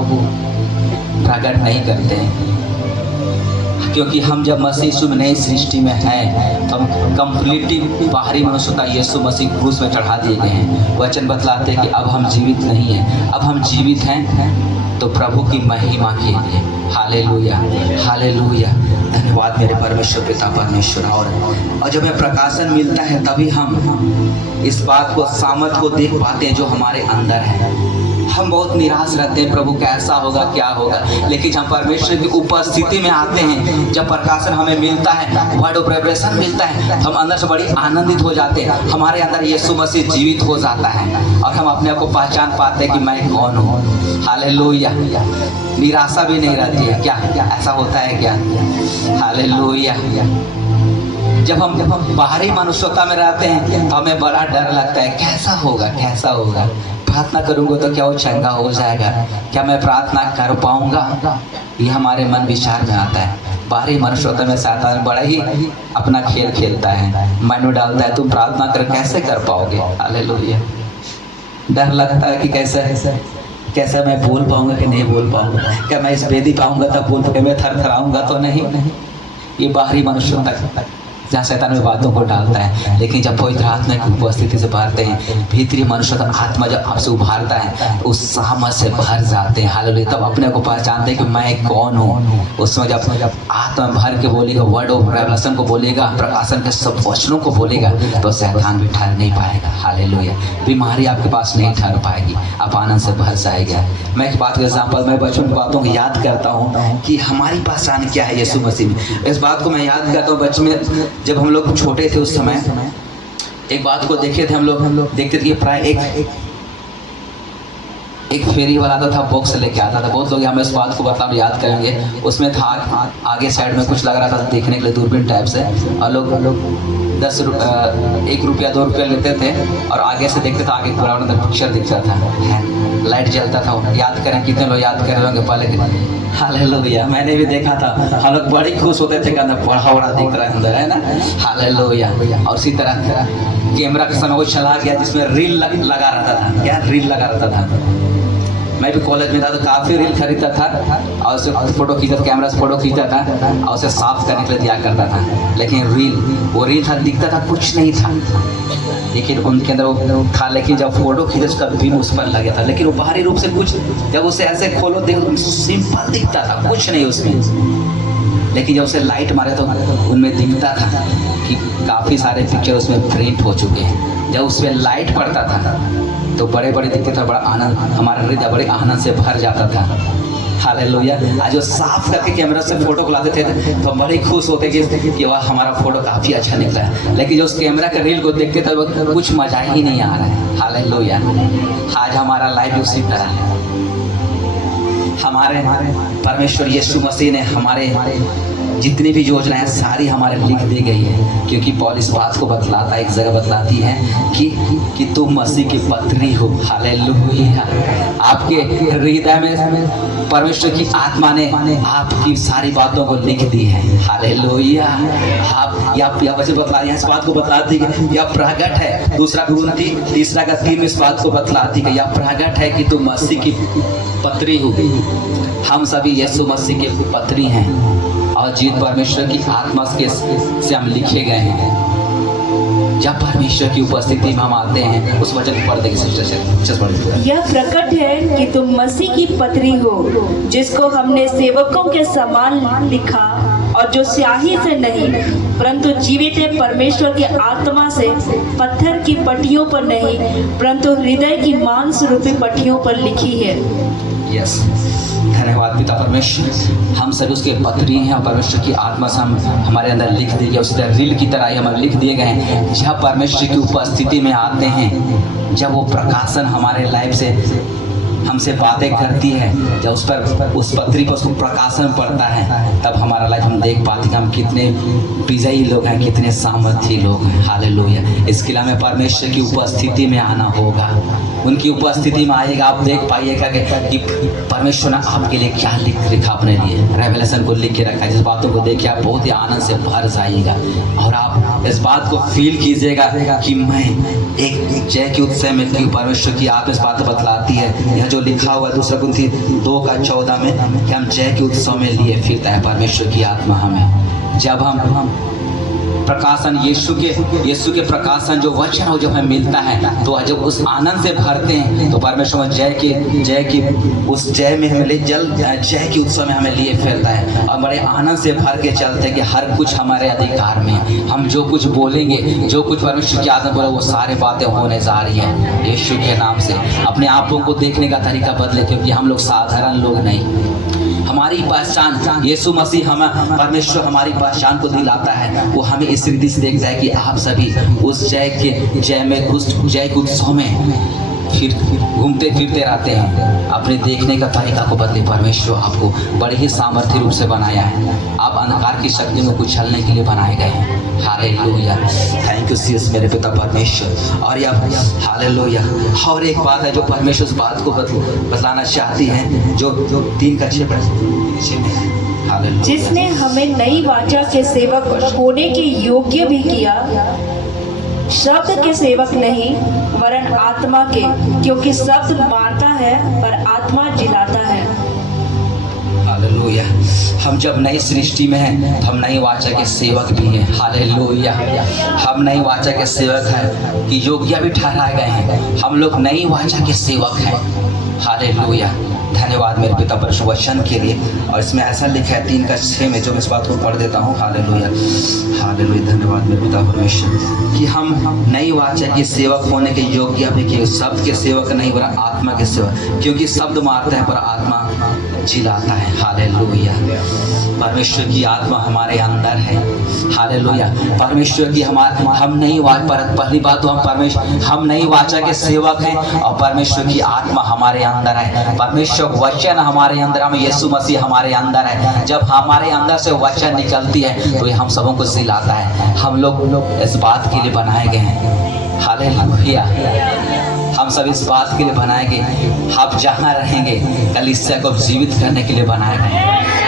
प्रकट नहीं करते हैं। क्योंकि हम जब मसीह यीशु में नई सृष्टि में हैं, तो हम कंप्लीटली बाहरी मनुष्यता यीशु मसीह क्रूस में चढ़ा दिए गए हैं। वचन बतलाते हैं कि अब हम जीवित नहीं हैं, अब हम जीवित हैं तो प्रभु की महिमा के लिए। Hallelujah, hallelujah. धन्यवाद मेरे परमेश्वर पिता परमेश्वर। और जब हमें प्रकाशन मिलता है, तभी हम इस बात को, सामर्थ को देख पाते हैं जो हमारे अंदर है। हम बहुत निराश रहते हैं, प्रभु कैसा होगा, क्या होगा। लेकिन जब परमेश्वर की उपस्थिति में आते हैं, जब प्रकाशन हमें मिलता है, वर्ड ऑफ रेवलेशन मिलता है, तो हम अंदर से बड़ी आनंदित हो जाते हैं। हमारे अंदर यीशु मसीह जीवित हो जाता है और हम अपने आप को पहचान पाते हैं कि मैं कौन हूँ। हालेलुया। निराशा भी नहीं रहती है। क्या ऐसा होता है क्या? हालेलुया। जब हम बाहरी मनुष्यता में रहते हैं, तो हमें बड़ा डर लगता है, कैसा होगा, कैसा होगा। प्रार्थना करूंगा तो क्या वो चंगा हो जाएगा, क्या मैं प्रार्थना कर पाऊंगा, ये हमारे मन विचार में आता है। बाहरी मनुष्यता में शैतान बड़ा ही अपना खेल खेलता है, मन डालता है, तुम प्रार्थना कर कैसे कर पाओगे। हालेलुया। डर लगता है कि कैसे मैं बोल पाऊंगा कि नहीं बोल पाऊंगा, क्या मैं इस वेदी पाऊंगा तब बोल पाऊंगा, मैं थरथराऊंगा तो नहीं। ये बाहरी मनुष्यता जहाँ शैतान में बातों को डालता है। लेकिन जब पवित्र आत्मा की उपस्थिति से भरते हैं, भीतरी मनुष्यता आत्मा जब आपसे उभारता है, उस सामर्थ से भर जाते हैं। हालेलुया। तब अपने को पहचानते हैं कि मैं कौन हूँ। उसमें जब आत्मा भर के बोलेगा, वर्ड ऑफ रेवलेशन को बोलेगा, प्रकाशन के सब वचनों को बोलेगा, तो शैतान भी ठहर नहीं पाएगा। हालेलुया। बीमारी आपके पास नहीं ठहर पाएगी, आप आनंद से भर जाएगा। मैं एक बात का एग्जाम्पल, मैं बचपन की बातों को याद करता हूँ कि हमारी पहचान क्या है यीशु मसीह में। इस बात को मैं याद करता हूँ, बचपन में जब हम लोग छोटे थे, उस समय एक बात को देखे थे हम लोग देखते थे कि प्राय एक फेरी वाला आता था, बॉक्स लेके आता था। बहुत लोग हमें इस बात को बता याद करेंगे। उसमें था आगे साइड में कुछ लग रहा था देखने के लिए, दूरबीन टाइप से, और लोग 1 रुपया 2 रुपया लेते थे और आगे से देखते थे, आगे पूरा अंदर पिक्चर दिखता था, लाइट जलता था। याद करें, कितने लोग याद कर रहे होंगे पहले? हालेलुया, मैंने भी देखा था। हम लोग बड़ी खुश होते थे कि अंदर बड़ा बड़ा दिख रहा है अंदर, है ना? हालेलुया। और उसी तरह कैमरा के समय वो चला गया जिसमें रील लगा रहता था। क्या रील लगा रहता था? मैं भी कॉलेज में था तो काफ़ी रील खरीदता था और उसे फोटो खींचता, कैमरा से फोटो खींचता था और उसे साफ करने के लिए दिया करता था। लेकिन वो रील था, दिखता था कुछ नहीं था, लेकिन उनके अंदर वो था। लेकिन जब फोटो खींचे उसका बीम उस पर लगा था, लेकिन वो बाहरी रूप से कुछ, जब उसे ऐसे खोलो देखो तो सिंपल दिखता था, कुछ नहीं उसमें। लेकिन जब उसे लाइट मारे तो उनमें दिखता था कि काफ़ी सारे पिक्चर उसमें प्रिंट हो चुके हैं। जब उस पर लाइट पड़ता था तो बड़े बड़े दिखते थे, बड़ा आनंद, हमारा हृदय बड़े आनंद से भर जाता था। हालेलुया। आज जो साफ करके कैमरा से फोटो को लाते थे तो हम बड़े खुश होते कि वाह हमारा फोटो काफ़ी अच्छा निकला है। लेकिन जो उस कैमरा के रील को देखते थे वो कुछ मजा ही नहीं आ रहा है। हालेलुया। आज हमारा लाइफ उसी तरह है। हमारे परमेश्वर यीशु मसीह ने हमारे जितनी भी योजनाएं सारी हमारे लिख दी गई है, क्योंकि पौल इस बात को बतलाता है, एक जगह बतलाती है कि तुम मसीह की पत्री हो। हालेलुया। आपके हृदय में परमेश्वर की आत्मा ने आपकी सारी बातों को लिख दी है। हालेलुया। आप वैसे बतला इस बात को बतलाती है यह प्रगट है। 2 कुरिन्थी 3:3 इस बात को बतलाती है यह प्रगट है कि तुम मसीह की पत्री हो। हम सभी यीशु मसीह की पत्री हैं और जीत परमेश्वर की आत्मा से हम लिखे गए हैं। जब परमेश्वर की उपस्थिति में हम आते हैं, उस वचन को पढ़ते हैं। यह प्रकट है कि तुम मसीह की पत्री हो, जिसको हमने सेवकों के समान लिखा, और जो स्याही से नहीं परंतु जीवित परमेश्वर की आत्मा से, पत्थर की पट्टियों पर नहीं परंतु हृदय की मांस रूपी पट्टियों पर लिखी है। यस, धन्यवाद पिता परमेश्वर। हम सभी उसके पत्री हैं और परमेश्वर की आत्मा से हमारे अंदर लिख दी गई, उसी तरह रील की तरह ही हमारे लिख दिए गए हैं। जब परमेश्वर की उपस्थिति में आते हैं, जब वो प्रकाशन हमारे लाइफ से हमसे बातें करती है, जब उस पत्री पर उसको प्रकाशन पड़ता है, तब हमारा लाइफ हम देख पाते हैं कि हम कितने विजयी लोग हैं, कितने सामर्थ्य लोग हैं। हालेलुया। इसके लिए हमें परमेश्वर की उपस्थिति में आना होगा। उनकी उपस्थिति में आएगा, आप देख पाइएगा कि परमेश्वर ने आपके लिए क्या लिखा अपने लिए, रेवलेशन को लिख के रखा है। जिस बातों को देखिए आप बहुत ही आनंद से भर जाइएगा और आप इस बात को फील कीजिएगा कि मैं एक जय के उत्सव में, क्योंकि परमेश्वर की आप इस बात बतलाती है, यह जो लिखा हुआ है 2 कुरिन्थी 2:14 में कि हम जय के उत्सव में लिए फिरता है परमेश्वर की आत्मा हमें। जब हम प्रकाशन यीशु के प्रकाशन जो वचन हो जब हमें मिलता है, तो जब उस आनंद से भरते हैं तो परमेश्वर जय की उस जय में हमें जय के उत्सव में हमें लिए फिरता है और बड़े आनंद से भर के चलते हैं कि हर कुछ हमारे अधिकार में। हम जो कुछ बोलेंगे, जो कुछ परमेश्वर की आत्मा बोले, वो सारे बातें होने जा रही हैं यीशु के नाम से। अपने आपों को देखने का तरीका बदले, क्योंकि हम लोग साधारण लोग नहीं। हमारी पहचान यीशु मसीह परमेश्वर हमारी पहचान को दिलाता है। वो हमें इस रीति से देखता है कि आप सभी उस जय के उत्सव में फिर घूमते फिरते रहते हैं। अपने देखने का तरीका को बदले। परमेश्वर आपको बड़े ही सामर्थ्य रूप से बनाया है। आप अंधकार की शक्ति में कुचलने के लिए बनाए गए हैं। हालेलुया। थैंक यू जीसस मेरे पिता परमेश्वर। और यह हालेलुया। और एक बात है जो परमेश्वर इस बात को बताना चाहती है, जो 3:6 में है। जिसने हमें नई वाचा के सेवक होने के योग्य भी किया, शब्द के सेवक नहीं वरन आत्मा के, क्योंकि शब्द मारता है पर आत्मा जिलाता है। हालेलुया। हम जब नई सृष्टि में हैं तो हम नई वाचा के सेवक भी हैं। हालेलुया। हम नई वाचा के सेवक हैं कि योग्य भी ठहराए गए हैं। हम लोग नई वाचा के सेवक हैं। हालेलुया। धन्यवाद मेरे पिता परमेश्वर वचन के लिए। और इसमें ऐसा लिखा है 3:6 में, जो मैं इस बात को पढ़ देता हूँ। हालेलुया। हालेलुया। धन्यवाद मेरे पिता परमेश्वर कि हम नई वाचा के सेवक होने के योग्य भी, कि शब्द के सेवक नहीं वरन आत्मा के सेवक, क्योंकि शब्द मारता है पर आत्मा चिल्लाता है। हालेलुया। परमेश्वर की आत्मा हमारे अंदर है। हालेलुया। परमेश्वर की हम नहीं पहली बात तो हम नहीं वाचा के सेवक हैं और परमेश्वर की आत्मा हमारे अंदर है। परमेश्वर वचन हमारे अंदर, हम यीशु मसीह हमारे अंदर है। जब हमारे अंदर से वचन निकलती है तो ये हम सबों को जिलाता है। हम लोग इस बात के लिए बनाए गए हैं। हालेलुया। हम सब इस बात के लिए बनाए गए, आप जहाँ रहेंगे कलीसिया को जीवित करने के लिए बनाए गए।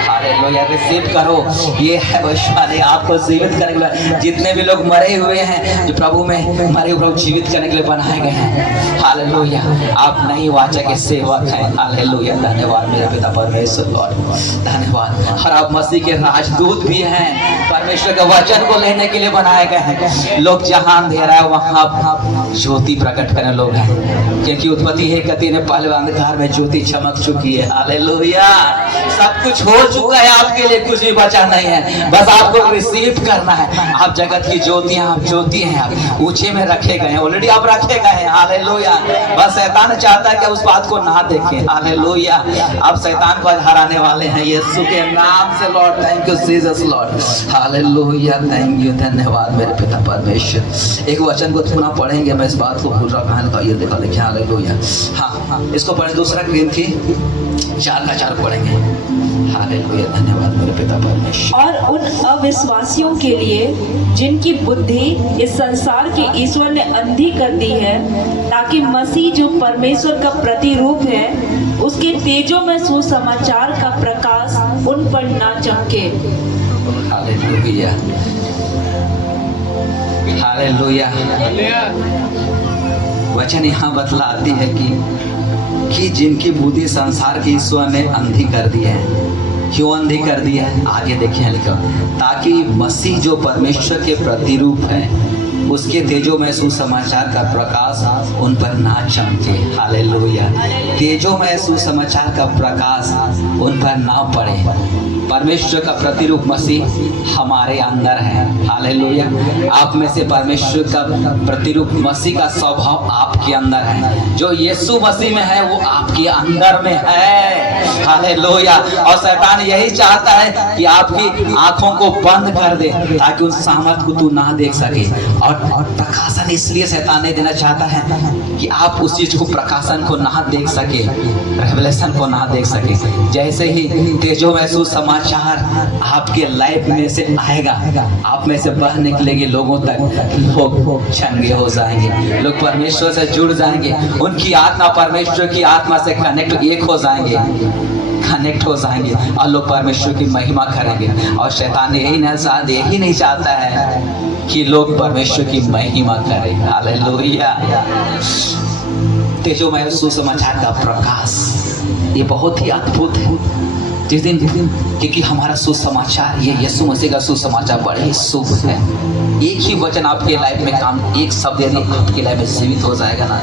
हालेलुया। रिसीव करो, ये है वचन आपको जीवित करने के लिए। जितने भी लोग मरे हुए हैं, जो प्रभु में मरे हुए जीवित करने के लिए बनाए गए हैं। हालेलुया। आप नई वाचा के सेवक हैं। हालेलुया। धन्यवाद मेरे पिता परमेश्वर लॉर्ड, धन्यवाद। और आप मसीह के राजदूत भी हैं। परमेश्वर के वचन को लेने के लिए बनाए गए हैं। लोग जहां अंधेरा है वहां ज्योति प्रकट करने लोग हैं, क्योंकि उत्पत्ति है कहती ने पहले अंधकार में ज्योति चमक चुकी है। हालेलुया। सब कुछ हो चुका है, आपके लिए कुछ भी बचा नहीं है, बस आपको रिसीव करना है। आप जगत की ज्योतियां, आप ज्योति हैं, आप ऊंचे में रखे गए हैं, ऑलरेडी आप रखे गए हैं। हालेलुया। बस शैतान चाहता है कि उस बात को ना देखें। हालेलुया। आप शैतान को हराने वाले हैं यीशु के नाम से। Lord thank you Jesus Lord. Hallelujah. Thank you, धन्यवाद मेरे पिता परमेश्वर। एक वचन को पुनः पढ़ेंगे, मैं इस बात को भूल रहा हूं, ये देखा लिखा। हालेलुया। हाँ, इसको पढ़े, दूसरा ग्रंथी 4:4 पढ़ेंगे। हालेलुया। धन्यवाद मेरे पिता परमेश्वर। और उन अविश्वासियों के लिए जिनकी बुद्धि इस संसार के ईश्वर ने अंधी कर दी है, ताकि मसीह जो परमेश्वर का प्रतिरूप है उसके तेजों में सुसमाचार का प्रकाश उन पर ना चमके। हालेलुया। हालेलुया। वचन यहाँ बतलाती है कि जिनकी बुद्धि संसार के ईश्वर ने अंधी कर दी है। क्यों अंधी कर दी है? आगे देखिए लिखा, ताकि मसीह जो परमेश्वर के प्रतिरूप है उसके तेजों में सुसमाचार का प्रकाश उन पर ना चमके। हालेलुया। तेजों में सुसमाचार का प्रकाश उन पर ना पड़े। परमेश्वर का प्रतिरूप मसीह हमारे अंदर है। हालेलुया। आप में से परमेश्वर का प्रतिरूप मसीह का स्वभाव आपके अंदर है। जो यीशु मसीह में है वो आपके अंदर में है। हालेलुया। और शैतान यही चाहता है कि आपकी आंखों को बंद कर दे ताकि उस सामर्थ को तू ना देख सके। और प्रकाशन इसलिए शैतान ने देना चाहता है कि आप उस चीज को, प्रकाशन को ना देख सके, रेवलेशन को ना देख सके। जैसे ही तेजो में सुसमाचार आपके लाइफ में से आएगा, आप में से बह निकलेगी लोगों तक, लोग चंगे हो जाएंगे, लोग परमेश्वर से जुड़ जाएंगे, उनकी आत्मा परमेश्वर की आत्मा से एक हो जाएंगे, कनेक्ट हो जाएंगे और लोग परमेश्वर की महिमा करेंगे। और शैतान यही नहीं चाहता है कि लोग परमेश्वर की महिमा करें। हालेलुया। तेजोमय सुसमाचार का प्रकाश ये बहुत ही अद्भुत है। जिस दिन, क्योंकि हमारा सुसमाचार, ये यीशु मसीह का सुसमाचार बड़े ही शुभ है। एक ही वचन आपके लाइफ में काम, एक शब्द यदि आपकी लाइफ में जीवित हो जाएगा ना,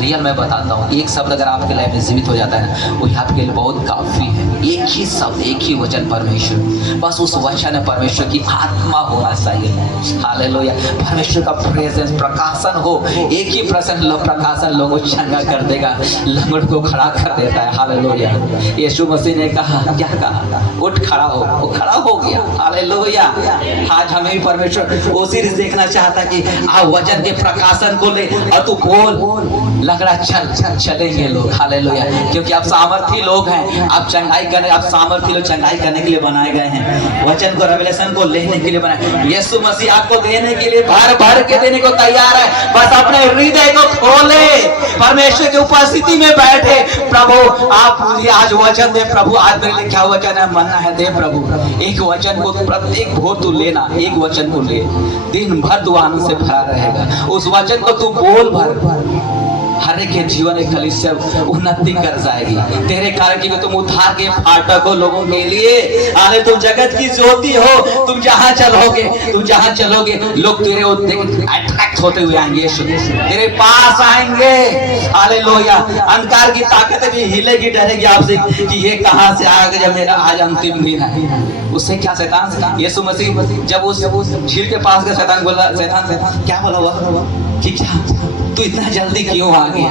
रियल मैं बताता हूँ, एक शब्द अगर आपके लाइफ में जीवित हो जाता है ना, वो आपके लिए बहुत काफी है। एक ही शब्द, एक ही वचन परमेश्वर, बस उस वचन में परमेश्वर की आत्मा होना चाहिए। हालेलुया। परमेश्वर का प्रेजेंस, प्रकाशन हो, एक ही प्रकाशन लोगों को चंगा कर देगा, लंगड़ को खड़ा कर देता है। हालेलुया। यीशु मसीह ने कहा, क्या कहा? उठ खड़ा हो, वो खड़ा हो गया। हालेलुया। आज हमें भी परमेश्वर वो सीरीज देखना चाहता कि आप वचन के प्रकाशन को ले और तू बोल, लगड़ा चलेंगे लोग। हालेलुया। क्योंकि आप सामर्थी लोग हैं, आप चंगाई करने, आप सामर्थी लोग चंगाई करने के लिए बनाए गए हैं, वचन को, रेवलेशन को लेने के लिए बनाए। यीशु मसीह आपको देने के लिए भर भर के देने को तैयार है। बस अपने हृदय को खोले, परमेश्वर की उपस्थिति में बैठे। प्रभु आप मुझे आज वचन दे। प्रभु आज मेरे लिए क्या वचन है, मन्ना है, दे प्रभु। एक वचन को प्रत्येक भोर तू लेना, एक वचन को ले, दिन भर तू आनंद से भरा रहेगा। उस वचन को तू बोल भर, हर एक के जीवन एक कलीसिया उन्नति कर जाएगी तेरे कारण, कि तुम उद्धार के फाटक हो लोगों के लिए। आने तुम जगत की ज्योति हो। तुम जहां चलोगे लोग तेरे अट्रैक्ट होते हुए आएंगे, तेरे पास आएंगे। हालेलुया। अंधकार की ताकत भी हिलेगी, डरेगी आपसे कि ये कहां से आ गया, मेरा आज अंतिम दिन है। उससे क्या शैतान, यीशु मसीह जब उस झील के पास गया, शैतान बोला, शैतान क्या बोला हुआ, कि क्या तू इतना जल्दी क्यों आ गया?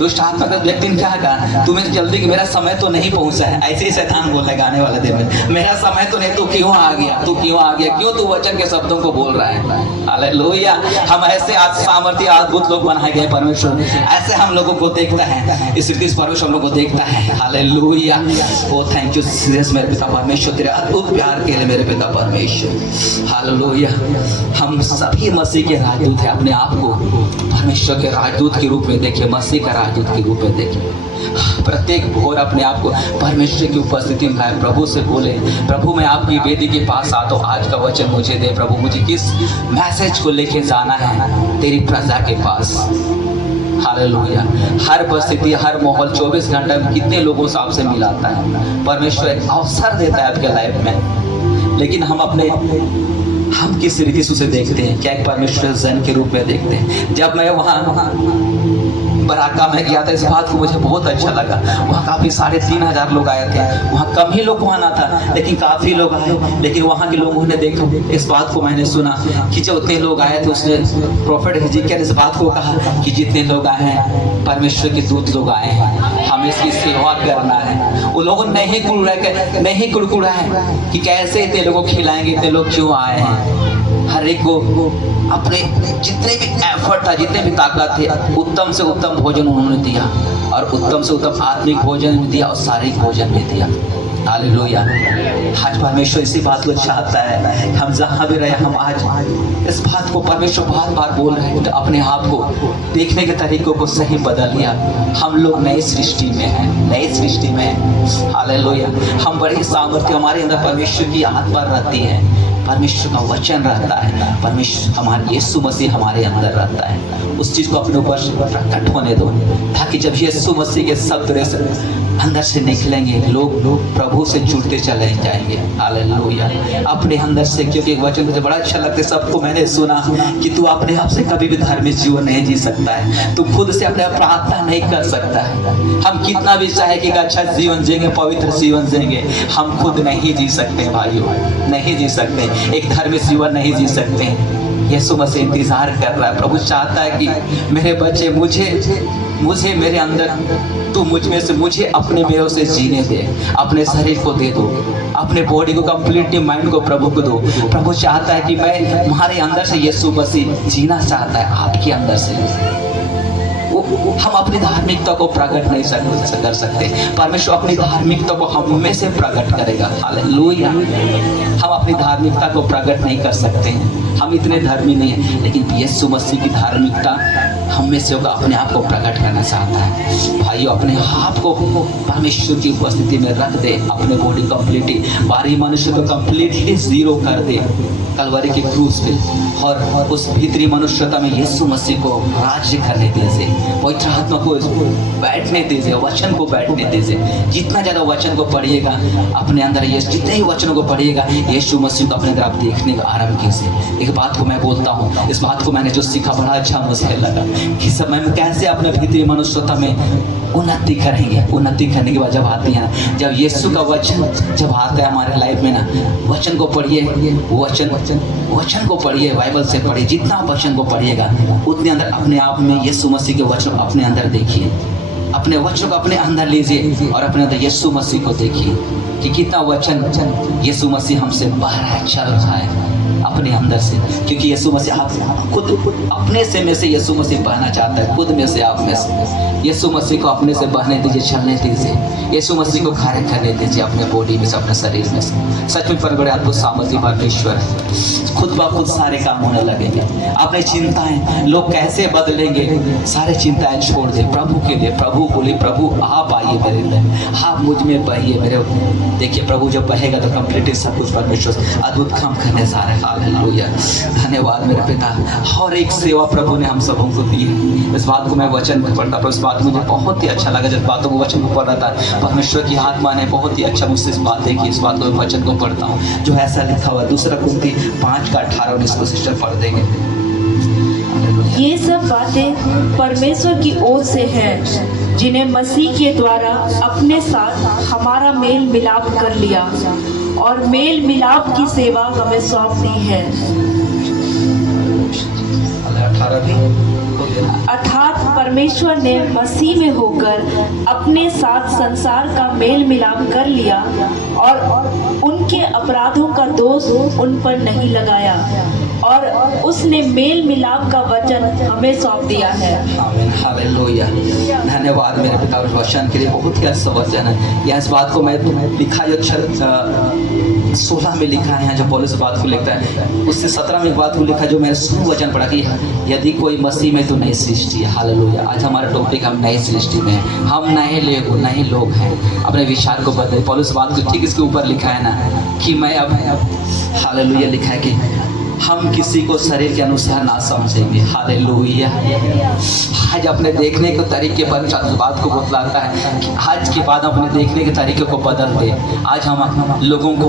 दुष्ट आत्मा का व्यक्ति ने क्या कहा, तुम्हें जल्दी कि मेरा समय तो नहीं पहुंचा है। ऐसे ही शैतान बोल रहा आने वाले दिन में, मेरा समय तो नहीं, तू क्यों आ गया, तू क्यों आ गया, क्यों तू वचन के शब्दों को बोल रहा है। हालेलुया। हम ऐसे आज सामर्थ्य अद्भुत लोग बनाए गए परमेश्वर, ऐसे हम लोगों को देखता है, इस रीति परमेश्वर हम लोग को देखता है। हालेलुया। ओ थैंक यू सीरियस मेरे पिता परमेश्वर, तेरे अद्भुत प्यार के लिए मेरे पिता परमेश्वर। हालेलुया। हम सभी मसीह के राजदूत हैं। अपने आप को परमेश्वर के राजदूत के रूप में देखिए, मसीह का राजदूत के रूप में देखिए। प्रत्येक भोर अपने आप को परमेश्वर की उपस्थिति में लाए, प्रभु से बोले, प्रभु मैं आपकी वेदी के पास आता हूँ, आज का वचन मुझे दे प्रभु, मुझे किस मैसेज को लेके जाना है तेरी प्रजा के पास। हालेलुया। हर परिस्थिति, हर माहौल 24 घंटे में कितने लोगों से आपसे मिलाता है। परमेश्वर एक अवसर देता है आपके लाइफ में, लेकिन हम किस रीति से उसे देखते हैं? क्या एक परमेश्वर जन के रूप में देखते हैं? जब मैं वहाँ बराका में गया था, इस बात को मुझे बहुत अच्छा लगा। वहाँ काफी 3,500 लोग आए थे। वहाँ कम ही लोग वहाँ ना था, लेकिन काफी लोग आए। लेकिन वहाँ के लोगों ने देखा, इस बात को मैंने सुना कि जब उतने लोग आए थे, उसने प्रोफेट हिजकिय्याह ने इस बात को कहा कि जितने लोग आए हैं परमेश्वर के दूत लोग आए हैं, हमें इसकी सेवा करना है। वो लोगों ने नहीं कुड़कुड़ा है कि कैसे इतने लोगों को खिलाएंगे, इतने लोग क्यों आए हैं। हर एक को अपने जितने भी एफर्ट था, जितने भी ताकत थे, उत्तम से उत्तम भोजन उन्होंने दिया, और उत्तम से उत्तम आत्मिक भोजन भी दिया और शारीरिक भोजन भी दिया। हालेलुया। आज परमेश्वर इसी बात को चाहता है, हम जहाँ भी रहे, हम आज इस बात को परमेश्वर बार बार बोल रहे हैं, तो अपने आप को देखने के तरीकों को सही बदल लिया। हम लोग नई सृष्टि में हैं, नई सृष्टि में हैं। हालेलुया। हम बड़ी सामर्थ्य, हमारे अंदर परमेश्वर की आत्मा रहती है, परमेश्वर का वचन रहता है, परमेश्वर हमारे यीशु मसीह हमारे अंदर रहता है। उस चीज को अपने ऊपर प्रकट होने दो, ताकि जब यीशु मसीह के शब्द अंदर से निकलेंगे, लोग प्रभु से जुड़ते चले जाएंगे। हालेलुया। अपने अंदर से, क्योंकि वचन मुझे बड़ा अच्छा लगता है, सबको मैंने सुना कि तू अपने आप से कभी भी धार्मिक जीवन नहीं जी सकता है, तू खुद से अपने प्रार्थना नहीं कर सकता है। हम कितना भी चाहे कि अच्छा जीवन जिएंगे, पवित्र जीवन जिएंगे, हम खुद नहीं जी सकते भाइयों, नहीं जी सकते, एक धार्मिक जीवन नहीं जी सकते। यीशु मसीह इंतजार कर रहा है। प्रभु चाहता है कि मेरे बच्चे मुझे मेरे अंदर, तू मुझ में से मुझे अपने मेरे से जीने दे, अपने शरीर को दे दो, अपने बॉडी को कंप्लीटली, माइंड को प्रभु को दो। प्रभु चाहता है कि मैं तुम्हारे अंदर से यीशु मसीह जीना चाहता है, आपके अंदर से। हम अपनी धार्मिकता को प्रकट नहीं कर सकते, परमेश्वर अपनी धार्मिकता को हम में से प्रकट करेगा। हालेलुया। हम अपनी धार्मिकता को प्रकट नहीं कर सकते हैं, हम इतने धर्मी नहीं हैं, लेकिन यीशु मसीह की धार्मिकता हम में से होगा, अपने आप को प्रकट करना चाहता है। भाइयों, अपने आप को परमेश्वर की उपस्थिति में रख दे, अपने बॉडी कंप्लीटली, बाहरी मनुष्य को कंप्लीटली जीरो कर दे कलवरी के क्रूस पे, और उस भीतरी मनुष्यता में यीशु मसीह को राज्य करने दीजिए, पवित्र आत्मा को बैठने दीजिए, वचन को बैठने दीजिए। जितना ज़्यादा वचन को पढ़िएगा अपने अंदर, ये जितने ही वचनों को पढ़िएगा, यीशु मसीह को अपने अंदर आप देखने का आरंभ कीजिए। एक बात को मैं बोलता हूँ, इस बात को मैंने जो सीखा बड़ा अच्छा मुझे लगा कि समय में कैसे अपने भीतरी मनुष्यता में उन्नति करेंगे। उन्नति करने के बाद जब आती है ना, जब यीशु का वचन जब आता है हमारे लाइफ में ना, वचन को पढ़िए, वचन को पढ़िए, बाइबल से पढ़िए। जितना वचन को पढ़िएगा उतने अंदर अपने आप में यीशु मसीह के वचन अपने अंदर देखिए, अपने वचन को अपने अंदर लीजिए और अपने अंदर यीशु मसीह को देखिए कि कितना वचन यीशु मसीह हमसे बाहर चल रहा है अपने अंदर से। क्योंकि यीशु मसीह आप खुद अपने से में से यीशु मसीह बहना चाहता है, खुद में से, आप में से। यीशु मसीह को अपने से बहने दीजिए, चलने दीजिए, यीशु मसीह को कार्य करने दीजिए अपने बॉडी में से, अपने शरीर में से। सच में परगड़े अद्भुत सामर्थ्य परमेश्वर है, खुद ब खुद सारे काम होने लगेंगे। अपनी चिंताएं, लोग कैसे बदलेंगे, सारे चिंताएं छोड़ दे प्रभु के लिए। प्रभु बोले, प्रभु आप आइए मेरे लिए, आप मुझ में बहिए मेरे। देखिए प्रभु जब बहेगा तो कंप्लीटली सब कुछ परमेश्वर अद्भुत काम करने जा रहे हैं। हालेलुया। धन्यवाद मेरे पिता। और एक सेवा प्रभु ने हम सबों को दी है। इस बात को मैं वचन में पढ़ता, पर इस बात मुझे बहुत ही अच्छा लगा जब बातों को वचन को पढ़ रहा था। परमेश्वर की आत्मा ने बहुत ही अच्छा मुझसे इस बात देखी, इस बात को वचन को पढ़ता हूँ जो ऐसा लिखा हुआ। 2 कुरिन्ती 5:18-19 को सिस्टर पढ़ देंगे। ये सब बातें परमेश्वर की ओर से हैं, जिन्हें मसीह के द्वारा अपने साथ हमारा मेल मिलाप कर लिया और मेल मिलाप की सेवा हमें सौंप दी है। 18 भी अर्थात परमेश्वर ने मसीह में होकर अपने साथ संसार का मेल मिलाप कर लिया और उनके अपराधों का दोष उन पर नहीं लगाया और उसने मेल मिलाप का वचन हमें सौंप दिया है। आमीन, हालेलुया। धन्यवाद मेरे पिता उस वचन के लिए, बहुत ही अच्छा वचन है। यह इस बात को मैं लिखा जो अक्षर 16 में लिखा है, यहाँ जो पौलुस बात को लिखता है, उससे 17 में एक बात को लिखा जो मैंने शुरू वचन पढ़ा कि यदि कोई मसीह में तो नई सृष्टि है। हालेलुया। आज हमारा टॉपिक हम नई सृष्टि में हैं, हम नए लोग हैं। अपने विचार को बदले, पौलुस बात को ठीक इसके ऊपर लिखा है ना कि मैं अब हालेलुया लिखा है कि हम किसी को शरीर के अनुसार ना समझेंगे। हालेलुया। आज अपने देखने के तरीके पर बात को बतलाता है कि आज के बाद अपने देखने के तरीके को बदल दे। आज हम लोगों को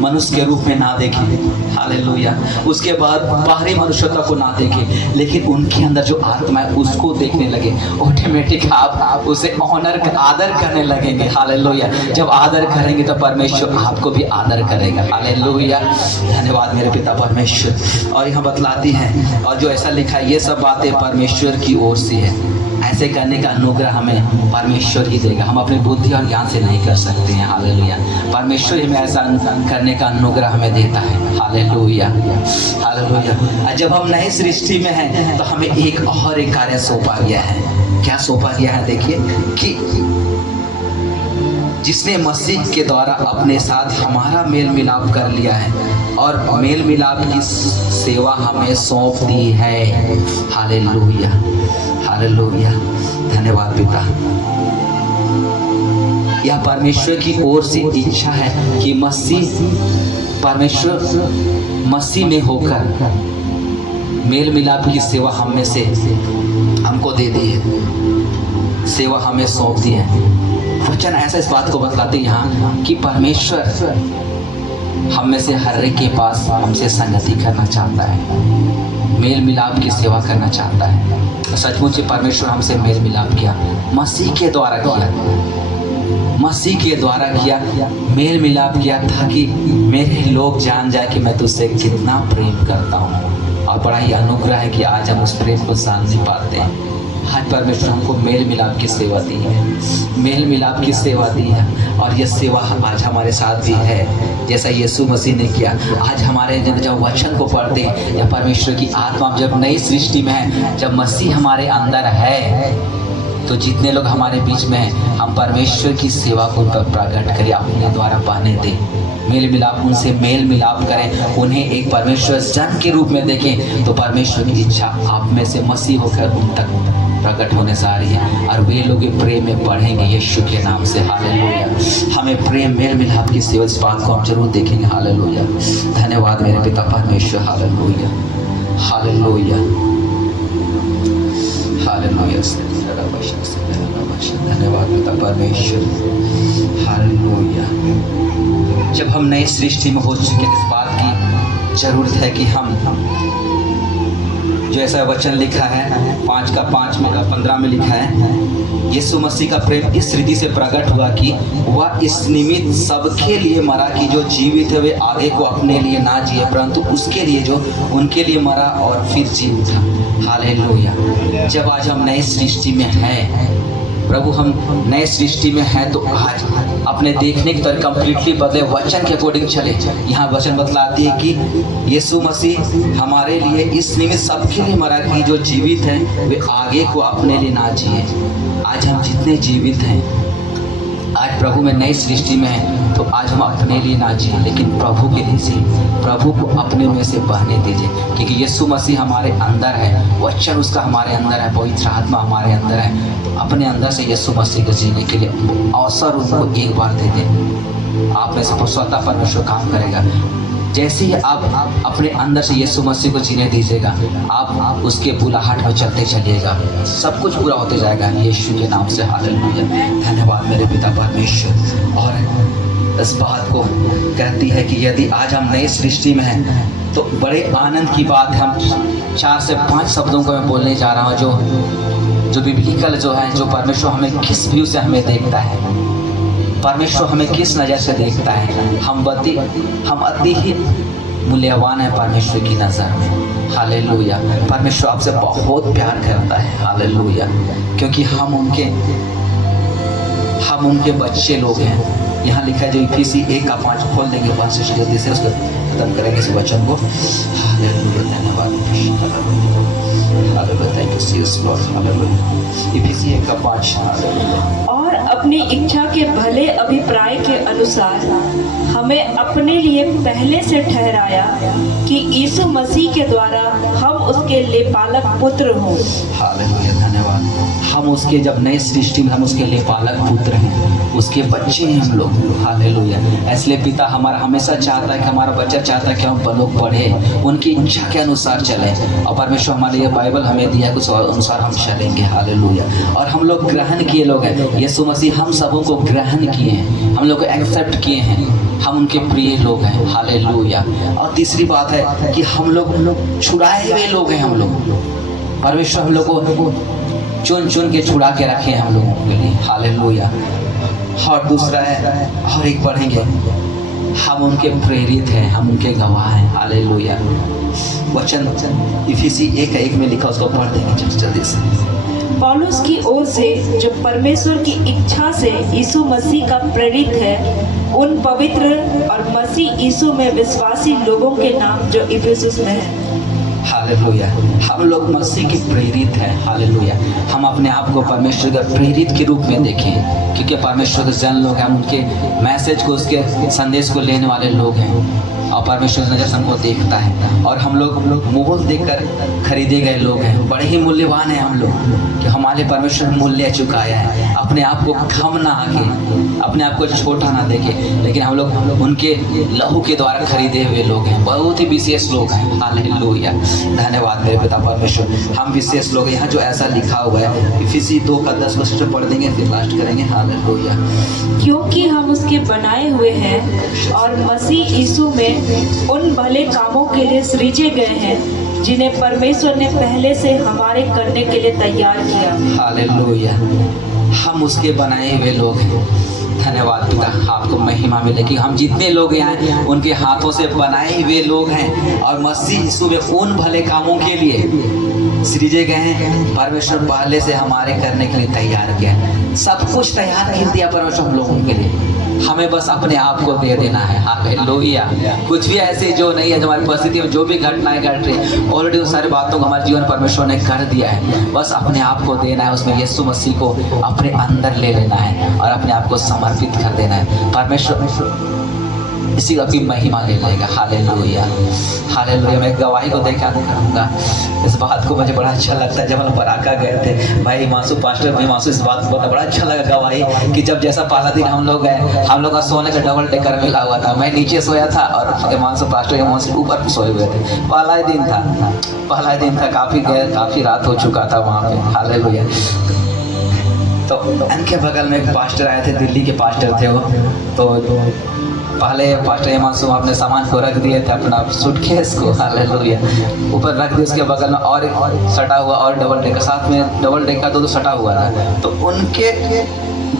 मनुष्य के रूप में ना देखें। हालेलुया। उसके बाद बाहरी मनुष्यता को ना देखें, लेकिन उनके अंदर जो आत्मा है उसको देखने लगे। ऑटोमेटिक आप उसे आदर करने लगेंगे। हालेलुया। जब आदर करेंगे तो परमेश्वर आपको भी आदर करेगा। हालेलुया। धन्यवाद मेरे पिता परमेश्वर। और यहाँ बतलाती है, और जो ऐसा लिखा है, ये सब बातें परमेश्वर की ओर से है। ऐसे करने का अनुग्रह हमें परमेश्वर ही देगा, हम अपनी बुद्धि और ज्ञान से नहीं कर सकते हैं। हालेलुया। परमेश्वर ही हमें ऐसा करने का अनुग्रह हमें देता है। Hallelujah, hallelujah. जब हम नई सृष्टि में हैं तो हमें एक और एक कार्य सौंपा गया है। क्या सौंपा गया है? देखिए कि जिसने मसीह के द्वारा अपने साथ हमारा मेल मिलाप कर लिया है और मेल मिलाप की सेवा हमें सौंप दी है। Hallelujah, hallelujah. धन्यवाद पिता। यह परमेश्वर की ओर से इच्छा है कि परमेश्वर मसीह में होकर मेल मिलाप की सेवा हम में से हमको दे दी है, सेवा हमें सौंप दी है। वचन ऐसा इस बात को बतलाते यहाँ कि परमेश्वर हम में से हर एक के पास हमसे संगति करना चाहता है, मेल मिलाप की सेवा करना चाहता है। सचमुच ही परमेश्वर हमसे मेल मिलाप किया, मसीह के द्वारा किया, मसीह के द्वारा किया, मेल मिलाप किया ताकि मेरे लोग जान जाए कि मैं तुझसे कितना प्रेम करता हूँ। और बड़ा ही अनुग्रह है कि आज हम उस प्रेम को जान नहीं पाते हैं। आज परमेश्वर हमको मेल मिलाप की सेवा दी है, मेल मिलाप की सेवा दी है, और यह सेवा आज हमारे साथ भी है जैसा यीशु मसीह ने किया। आज हमारे जब वचन को पढ़ते हैं या परमेश्वर की आत्मा जब नई सृष्टि में है, जब मसीह हमारे अंदर है, तो जितने लोग हमारे बीच में हैं, हम परमेश्वर की सेवा को प्रकट करें, अपने द्वारा पाने दें, मेल मिलाप, उनसे मेल मिलाप करें, उन्हें एक परमेश्वर जन के रूप में देखें। तो परमेश्वर की इच्छा आप में से मसीह होकर उन तक प्रकट होने से आ रही है, और वे लोग प्रेम में बढ़ेंगे यीशु के नाम से। हालेलुया। हमें प्रेम मेल मिलाप की सेवा, इस बात को हम जरूर देखेंगे। हालेलुया। धन्यवाद मेरे पिता परमेश्वर। Hallelujah, hallelujah, hallelujah. धन्यवाद पिता परमेश्वर। हालेलुया। जब हम नई सृष्टि में हो चुके हैं, इस बात की जरूरत है कि हम जो ऐसा वचन लिखा है 5:5-15 में लिखा है, यीशु मसीह का प्रेम इस रीति से प्रकट हुआ कि वह इस निमित्त सबके लिए मरा कि जो जीवित है वे आगे को अपने लिए ना जिए, परंतु उसके लिए जो उनके लिए मरा और फिर जी उठा। हालेलुया। जब आज हम नई सृष्टि में हैं, प्रभु हम नए सृष्टि में हैं, तो आज अपने देखने की तरह कंप्लीटली बदले, वचन के अकॉर्डिंग चले। यहाँ वचन बतलाती है कि यीशु मसीह हमारे लिए इस निमित्त सबके लिए मरा कि जो जीवित हैं वे आगे को अपने लिए ना जिए। आज हम जितने जीवित हैं, आज प्रभु में नई सृष्टि में है, तो आज हम अपने लिए ना जिए, लेकिन प्रभु के लिए जिए। प्रभु को अपने में से बहने दीजिए, क्योंकि यीशु मसीह हमारे अंदर है, वचन उसका हमारे अंदर है, पवित्र आत्मा हमारे अंदर है। तो अपने अंदर से यीशु मसीह को जीने के लिए अवसर उनको एक बार दे दें। आप में से स्वतः परमेश्वर काम करेगा। जैसे ही आप अपने अंदर से यीशु मसीह को जीने दीजिएगा, आप उसके बुलाहट में चलते चलिएगा, सब कुछ पूरा होते जाएगा यीशु के नाम से। हालेलुया। धन्यवाद मेरे पिता परमेश्वर। और इस बात को कहती है कि यदि आज हम नई सृष्टि में हैं, तो बड़े आनंद की बात है। हम 4 से 5 शब्दों को मैं बोलने जा रहा हूँ, जो बिब्लिकल जो है, जो परमेश्वर हमें किस व्यू से हमें देखता है, परमेश्वर हमें किस नज़र से देखता है। हम अति ही मूल्यवान है परमेश्वर की नज़र में। हालेलुया। परमेश्वर आपसे बहुत प्यार करता है, हालेलुया, क्योंकि हम उनके बच्चे लोग हैं। यहाँ लिखा है जो इफिसी 1:5 खोल देंगे 5 से जल्दी से उसको खत्म करेंगे इस वचन को। हालेलुया, धन्यवाद, hallelujah, thank you Jesus Lord, hallelujah. इफिसी 1:5। और अपनी इच्छा के भले अभिप्राय के अनुसार हमें अपने लिए पहले से ठहराया कि यीशु मसीह के द्वारा हम उसके लेपालक पुत्र हों। हालेलुया, धन्यवाद। हम उसके जब नए सृष्टि में हम उसके लेपालक पुत्र हैं, उसके बच्चे हैं हम लोग, हालेलुया। इसलिए पिता हमारा हमेशा चाहता है कि हमारा बच्चा चाहता है कि हम लोग पढ़े, उनकी इच्छा के अनुसार चले, और परमेश्वर हमारे लिए बाइबल हमें दिया है, कुछ अनुसार हम चलेंगे, हालेलुया। और हम लोग ग्रहण किए लोग हैं, यीशु मसीह हम सबों को ग्रहण किए हैं, हम लोग को एक्सेप्ट किए हैं, हम उनके प्रिय लोग हैं, हालेलुया। और तीसरी बात है कि हम लोग छुड़ाए हुए लोग हैं, हम लोग परमेश्वर हम लोग को चुन चुन के छुड़ा के रखे हैं हम लोगों के लिए, हालेलुया। और दूसरा है, और एक पढ़ेंगे, हम उनके प्रेरित हैं, हम उनके गवाह हैं, हालेलुया। वचन इफिसी 1:1 में लिखा, उसको पढ़ देंगे जल्दी से। पौलुस की ओर से जो परमेश्वर की इच्छा से यीशु मसीह का प्रेरित है, उन पवित्र और मसीह यीशु में विश्वासी लोगों के नाम जो इफिसुस में है। हालेलुया। हम लोग मसीह के प्रेरित हैं, हालेलुया। हम अपने आप को परमेश्वर के प्रेरित के रूप में देखें, क्योंकि परमेश्वर के जन लोग हैं, हम उनके मैसेज को, उसके संदेश को लेने वाले लोग हैं, और परमेश्वर नजर से हमको देखता है। और हम लोग मोल देकर खरीदे गए लोग हैं, बड़े ही मूल्यवान हैं हम लोग, कि हमारे परमेश्वर मूल्य चुकाया है। अपने आप को कम ना आके, अपने आप को छोटा ना देखे, लेकिन हम लोग उनके लहू के द्वारा खरीदे हुए लोग हैं, बहुत ही विशेष लोग हैं, हालेलुया। धन्यवाद मेरे पिता परमेश्वर, हम विशेष लोग हैं। यहाँ जो ऐसा लिखा हुआ है इफिसी 2:10 को सिर्फ पढ़ देंगे, फिर लास्ट करेंगे, हालेलुया। क्योंकि हम उसके बनाए हुए हैं और मसीह यीशु में उन भले कामों के लिए सृजे गए हैं जिन्हें परमेश्वर ने पहले से हमारे करने के लिए तैयार किया। हालेलुया, हम उसके बनाए हुए लोग हैं। धन्यवाद पिता, आपको महिमा मिले कि हम जितने लोग यहाँ उनके हाथों से बनाए हुए लोग हैं, और मसीह यीशु में उन भले कामों के लिए सृजे गए हैं। परमेश्वर पहले से हमारे करने के लिए तैयार किया, सब कुछ तैयार कर दिया परमेश्वर हम लोगों के लिए, हमें बस अपने आप को दे देना है, हालेलुया। कुछ भी ऐसे जो नहीं है, जो हमारी परिस्थिति में जो भी घटनाएं घट रही, ऑलरेडी उन सारी बातों को हमारे जीवन परमेश्वर ने कर दिया है, बस अपने आप को देना है, उसमें यीशु मसीह को अपने अंदर ले लेना है और अपने आप को समर्पित कर देना है। परमेश्वर इसी की महिमा ले लेगा, हालेलुया, हालेलुया। मैं गवाही को देखा करूँगा, इस बात को मुझे बड़ा अच्छा लगता है। जब हम पराका गए थे, भाई हिमांशु, पास्टर हिमांशु, इस बात को बड़ा अच्छा लगा गवाही, कि जब जैसा पहला दिन हम लोग गए, हम लोग का सोने का डबल डेकर मिला हुआ था, मैं नीचे सोया था और हिमांशु पास्टर हिमांशु ऊपर सोए हुए थे। पहला ही दिन था, काफ़ी रात हो चुका था वहाँ पे, हालेलुया। तो इनके बगल में एक पास्टर आए थे, दिल्ली के पास्टर थे वो, तो पहले पास्टर हिमांशु अपने सामान को रख दिए थे, अपना सूटकेस को, हालेलुया, ऊपर रख दिए। उसके बगल में और सटा हुआ और डबल डेकर, साथ में डबल डेकर दो सटा हुआ था, तो उनके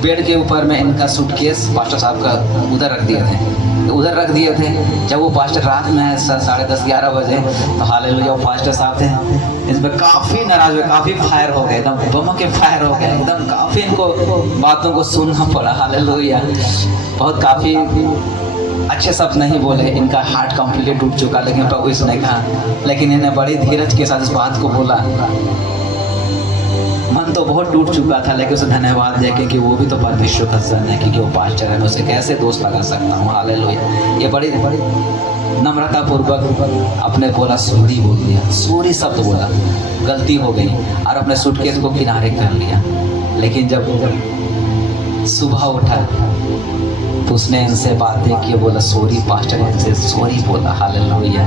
बेड के ऊपर में इनका सूटकेस पास्टर साहब का उधर रख दिए थे। जब वो पास्टर रात में 10:30-11 बजे, तो हालेलुया, वो पास्टर साहब थे, इसमें काफ़ी नाराज हुए, काफ़ी फायर हो गए, एकदम बम के फायर हो गए, एकदम काफ़ी इनको बातों को सुनना पड़ा, हालेलुया। बहुत काफ़ी अच्छे शब्द नहीं बोले, इनका हार्ट कंप्लीटली टूट चुका, लेकिन प्रभु इसने कहा, लेकिन इन्हें बड़ी धीरज के साथ इस बात को बोला। मन तो बहुत टूट चुका था, लेकिन उसे धन्यवाद दे कि वो भी तो परमेश्वर का सन है, क्योंकि वो पास्टर है, मैं उसे कैसे दोष लगा सकता हूँ, हालेलुया। ये बड़ी नम्रता पूर्वक अपने बोला, सॉरी बोल दिया, सॉरी शब्द बोला, गलती हो गई, और अपने सूटकेस को किनारे कर लिया। लेकिन जब सुबह उठा तो उसने इनसे बातें की, बोला सॉरी पास्टर, इनसे सॉरी बोला, हालेलुया।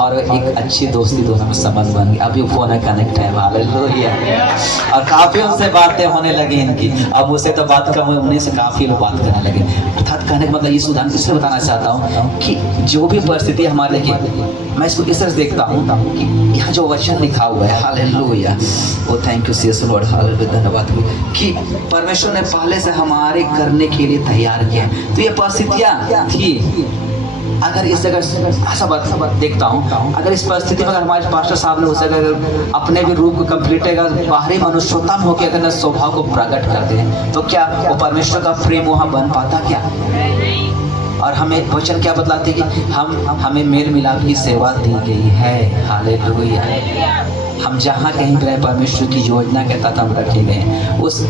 और एक अच्छी दोस्ती दोनों में संबंध बन गई, अभी फोन कनेक्ट है, हालेलुया। और काफ़ी उनसे बातें होने लगी इनकी, अब मुझसे तो बात कम हुई, उन्हीं से काफ़ी लोग बात करने लगे। अर्थात कहने का मतलब ये सुधार इसलिए बताना चाहता हूँ कि जो भी परिस्थिति हमारे लिए, मैं इसको इस तरह से देखता हूँ कि यहाँ जो वचन लिखा हुआ है, हालेलुया, वो thank you Jesus Lord, hallelujah, धन्यवाद, कि परमेश्वर ने पहले से हमारे करने के लिए तैयार किया। तो ये परिस्थितियाँ थी, अगर इस जगह ऐसा बात देखता हूँ, अगर इस परिस्थिति में अगर हमारे पास्टर साहब ने उस जगह अपने भी रूप को कंप्लीट बाहरी मनुष्योत्तम होकर अगर स्वभाव को प्रकट कर दे, तो क्या वो परमेश्वर का प्रेम वहाँ बन पाता क्या? और हमें वचन क्या बतलाते कि हमें मेल मिलाप की सेवा दी गई है। हालेलुया। हम जहाँ कहीं भी रहे परमेश्वर की योजना के तहत हम रखे गए हैं। उस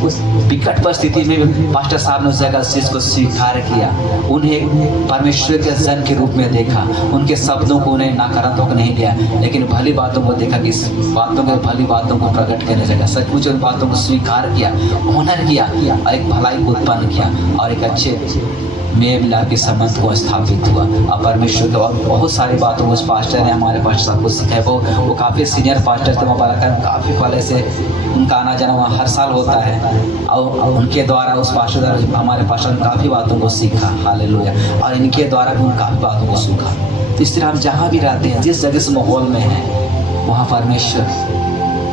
विकट परिस्थिति में पास्टर साहब ने उस जगह उस चीज़ को स्वीकार किया, उन्हें परमेश्वर के जन के रूप में देखा, उनके शब्दों को उन्हें नकारात्मक नहीं लिया, लेकिन भली बातों को देखा कि इस बातों को भली बातों को प्रकट करने लगा, सचमुच उन बातों को स्वीकार किया, ऑनर किया और एक भलाई को उत्पन्न किया और एक अच्छे मेल मिलाप के संबंध को स्थापित हुआ। और परमेश्वर के बहुत सारी बातों उस पास्टर ने हमारे पास्टर साहब को सिखाया। वो काफ़ी सीनियर पास्टर थे मुबारक, काफ़ी पहले से उनका आना जाना वहाँ हर साल होता है और उनके द्वारा उस पास्टर द्वारा हमारे पास्टर ने काफ़ी बातों को सीखा। हालेलुया। और इनके द्वारा भी उन काफ़ी बातों को सीखा। तो इस तरह हम जहाँ भी रहते हैं, जिस जगह से माहौल में हैं, वहाँ परमेश्वर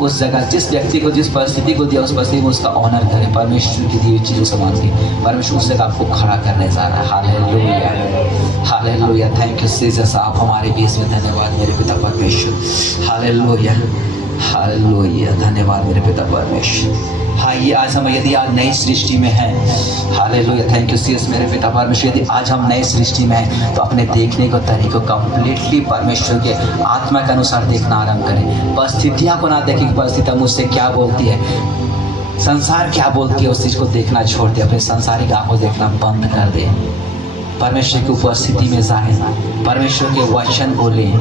उस जगह जिस व्यक्ति को जिस परिस्थिति को दिया उस परिस्थिति में उसका ऑनर करें, परमेश्वर की दी हुई चीज़ों से मान के परमेश्वर उस जगह आपको खड़ा करने जा रहा है। Hallelujah, hallelujah. Thank you Jesus, आप हमारे बीच में। धन्यवाद मेरे पिता परमेश्वर। Hallelujah, hallelujah. धन्यवाद मेरे पिता परमेश्वर। हाँ, ये आज हम यदि आज नई सृष्टि में हैं, हालेलुया, थैंक यू जीसस मेरे पिता परमेश्वर। यदि आज हम नई सृष्टि में हैं तो अपने देखने को तरीकों कम्प्लीटली परमेश्वर के आत्मा के अनुसार देखना आरंभ करें। परिस्थितियाँ को ना देखें कि परिस्थितियाँ मुझसे क्या बोलती है, संसार क्या बोलती है, उस चीज़ को देखना छोड़ दे, अपने संसारिक आंखों देखना बंद कर दे। परमेश्वर की उपस्थिति में जाए, परमेश्वर के वचन को ले,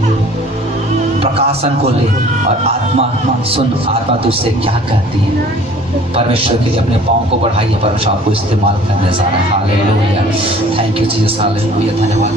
प्रकाशन को ले और आत्मा सुन, आत्मा तुझसे क्या कहती है। परमेश्वर के लिए अपने पाँव को बढ़ाइए, परमेश्वर आपको इस्तेमाल करने जा रहा है। Hallelujah, thank you Jesus. Hallelujah, धन्यवाद।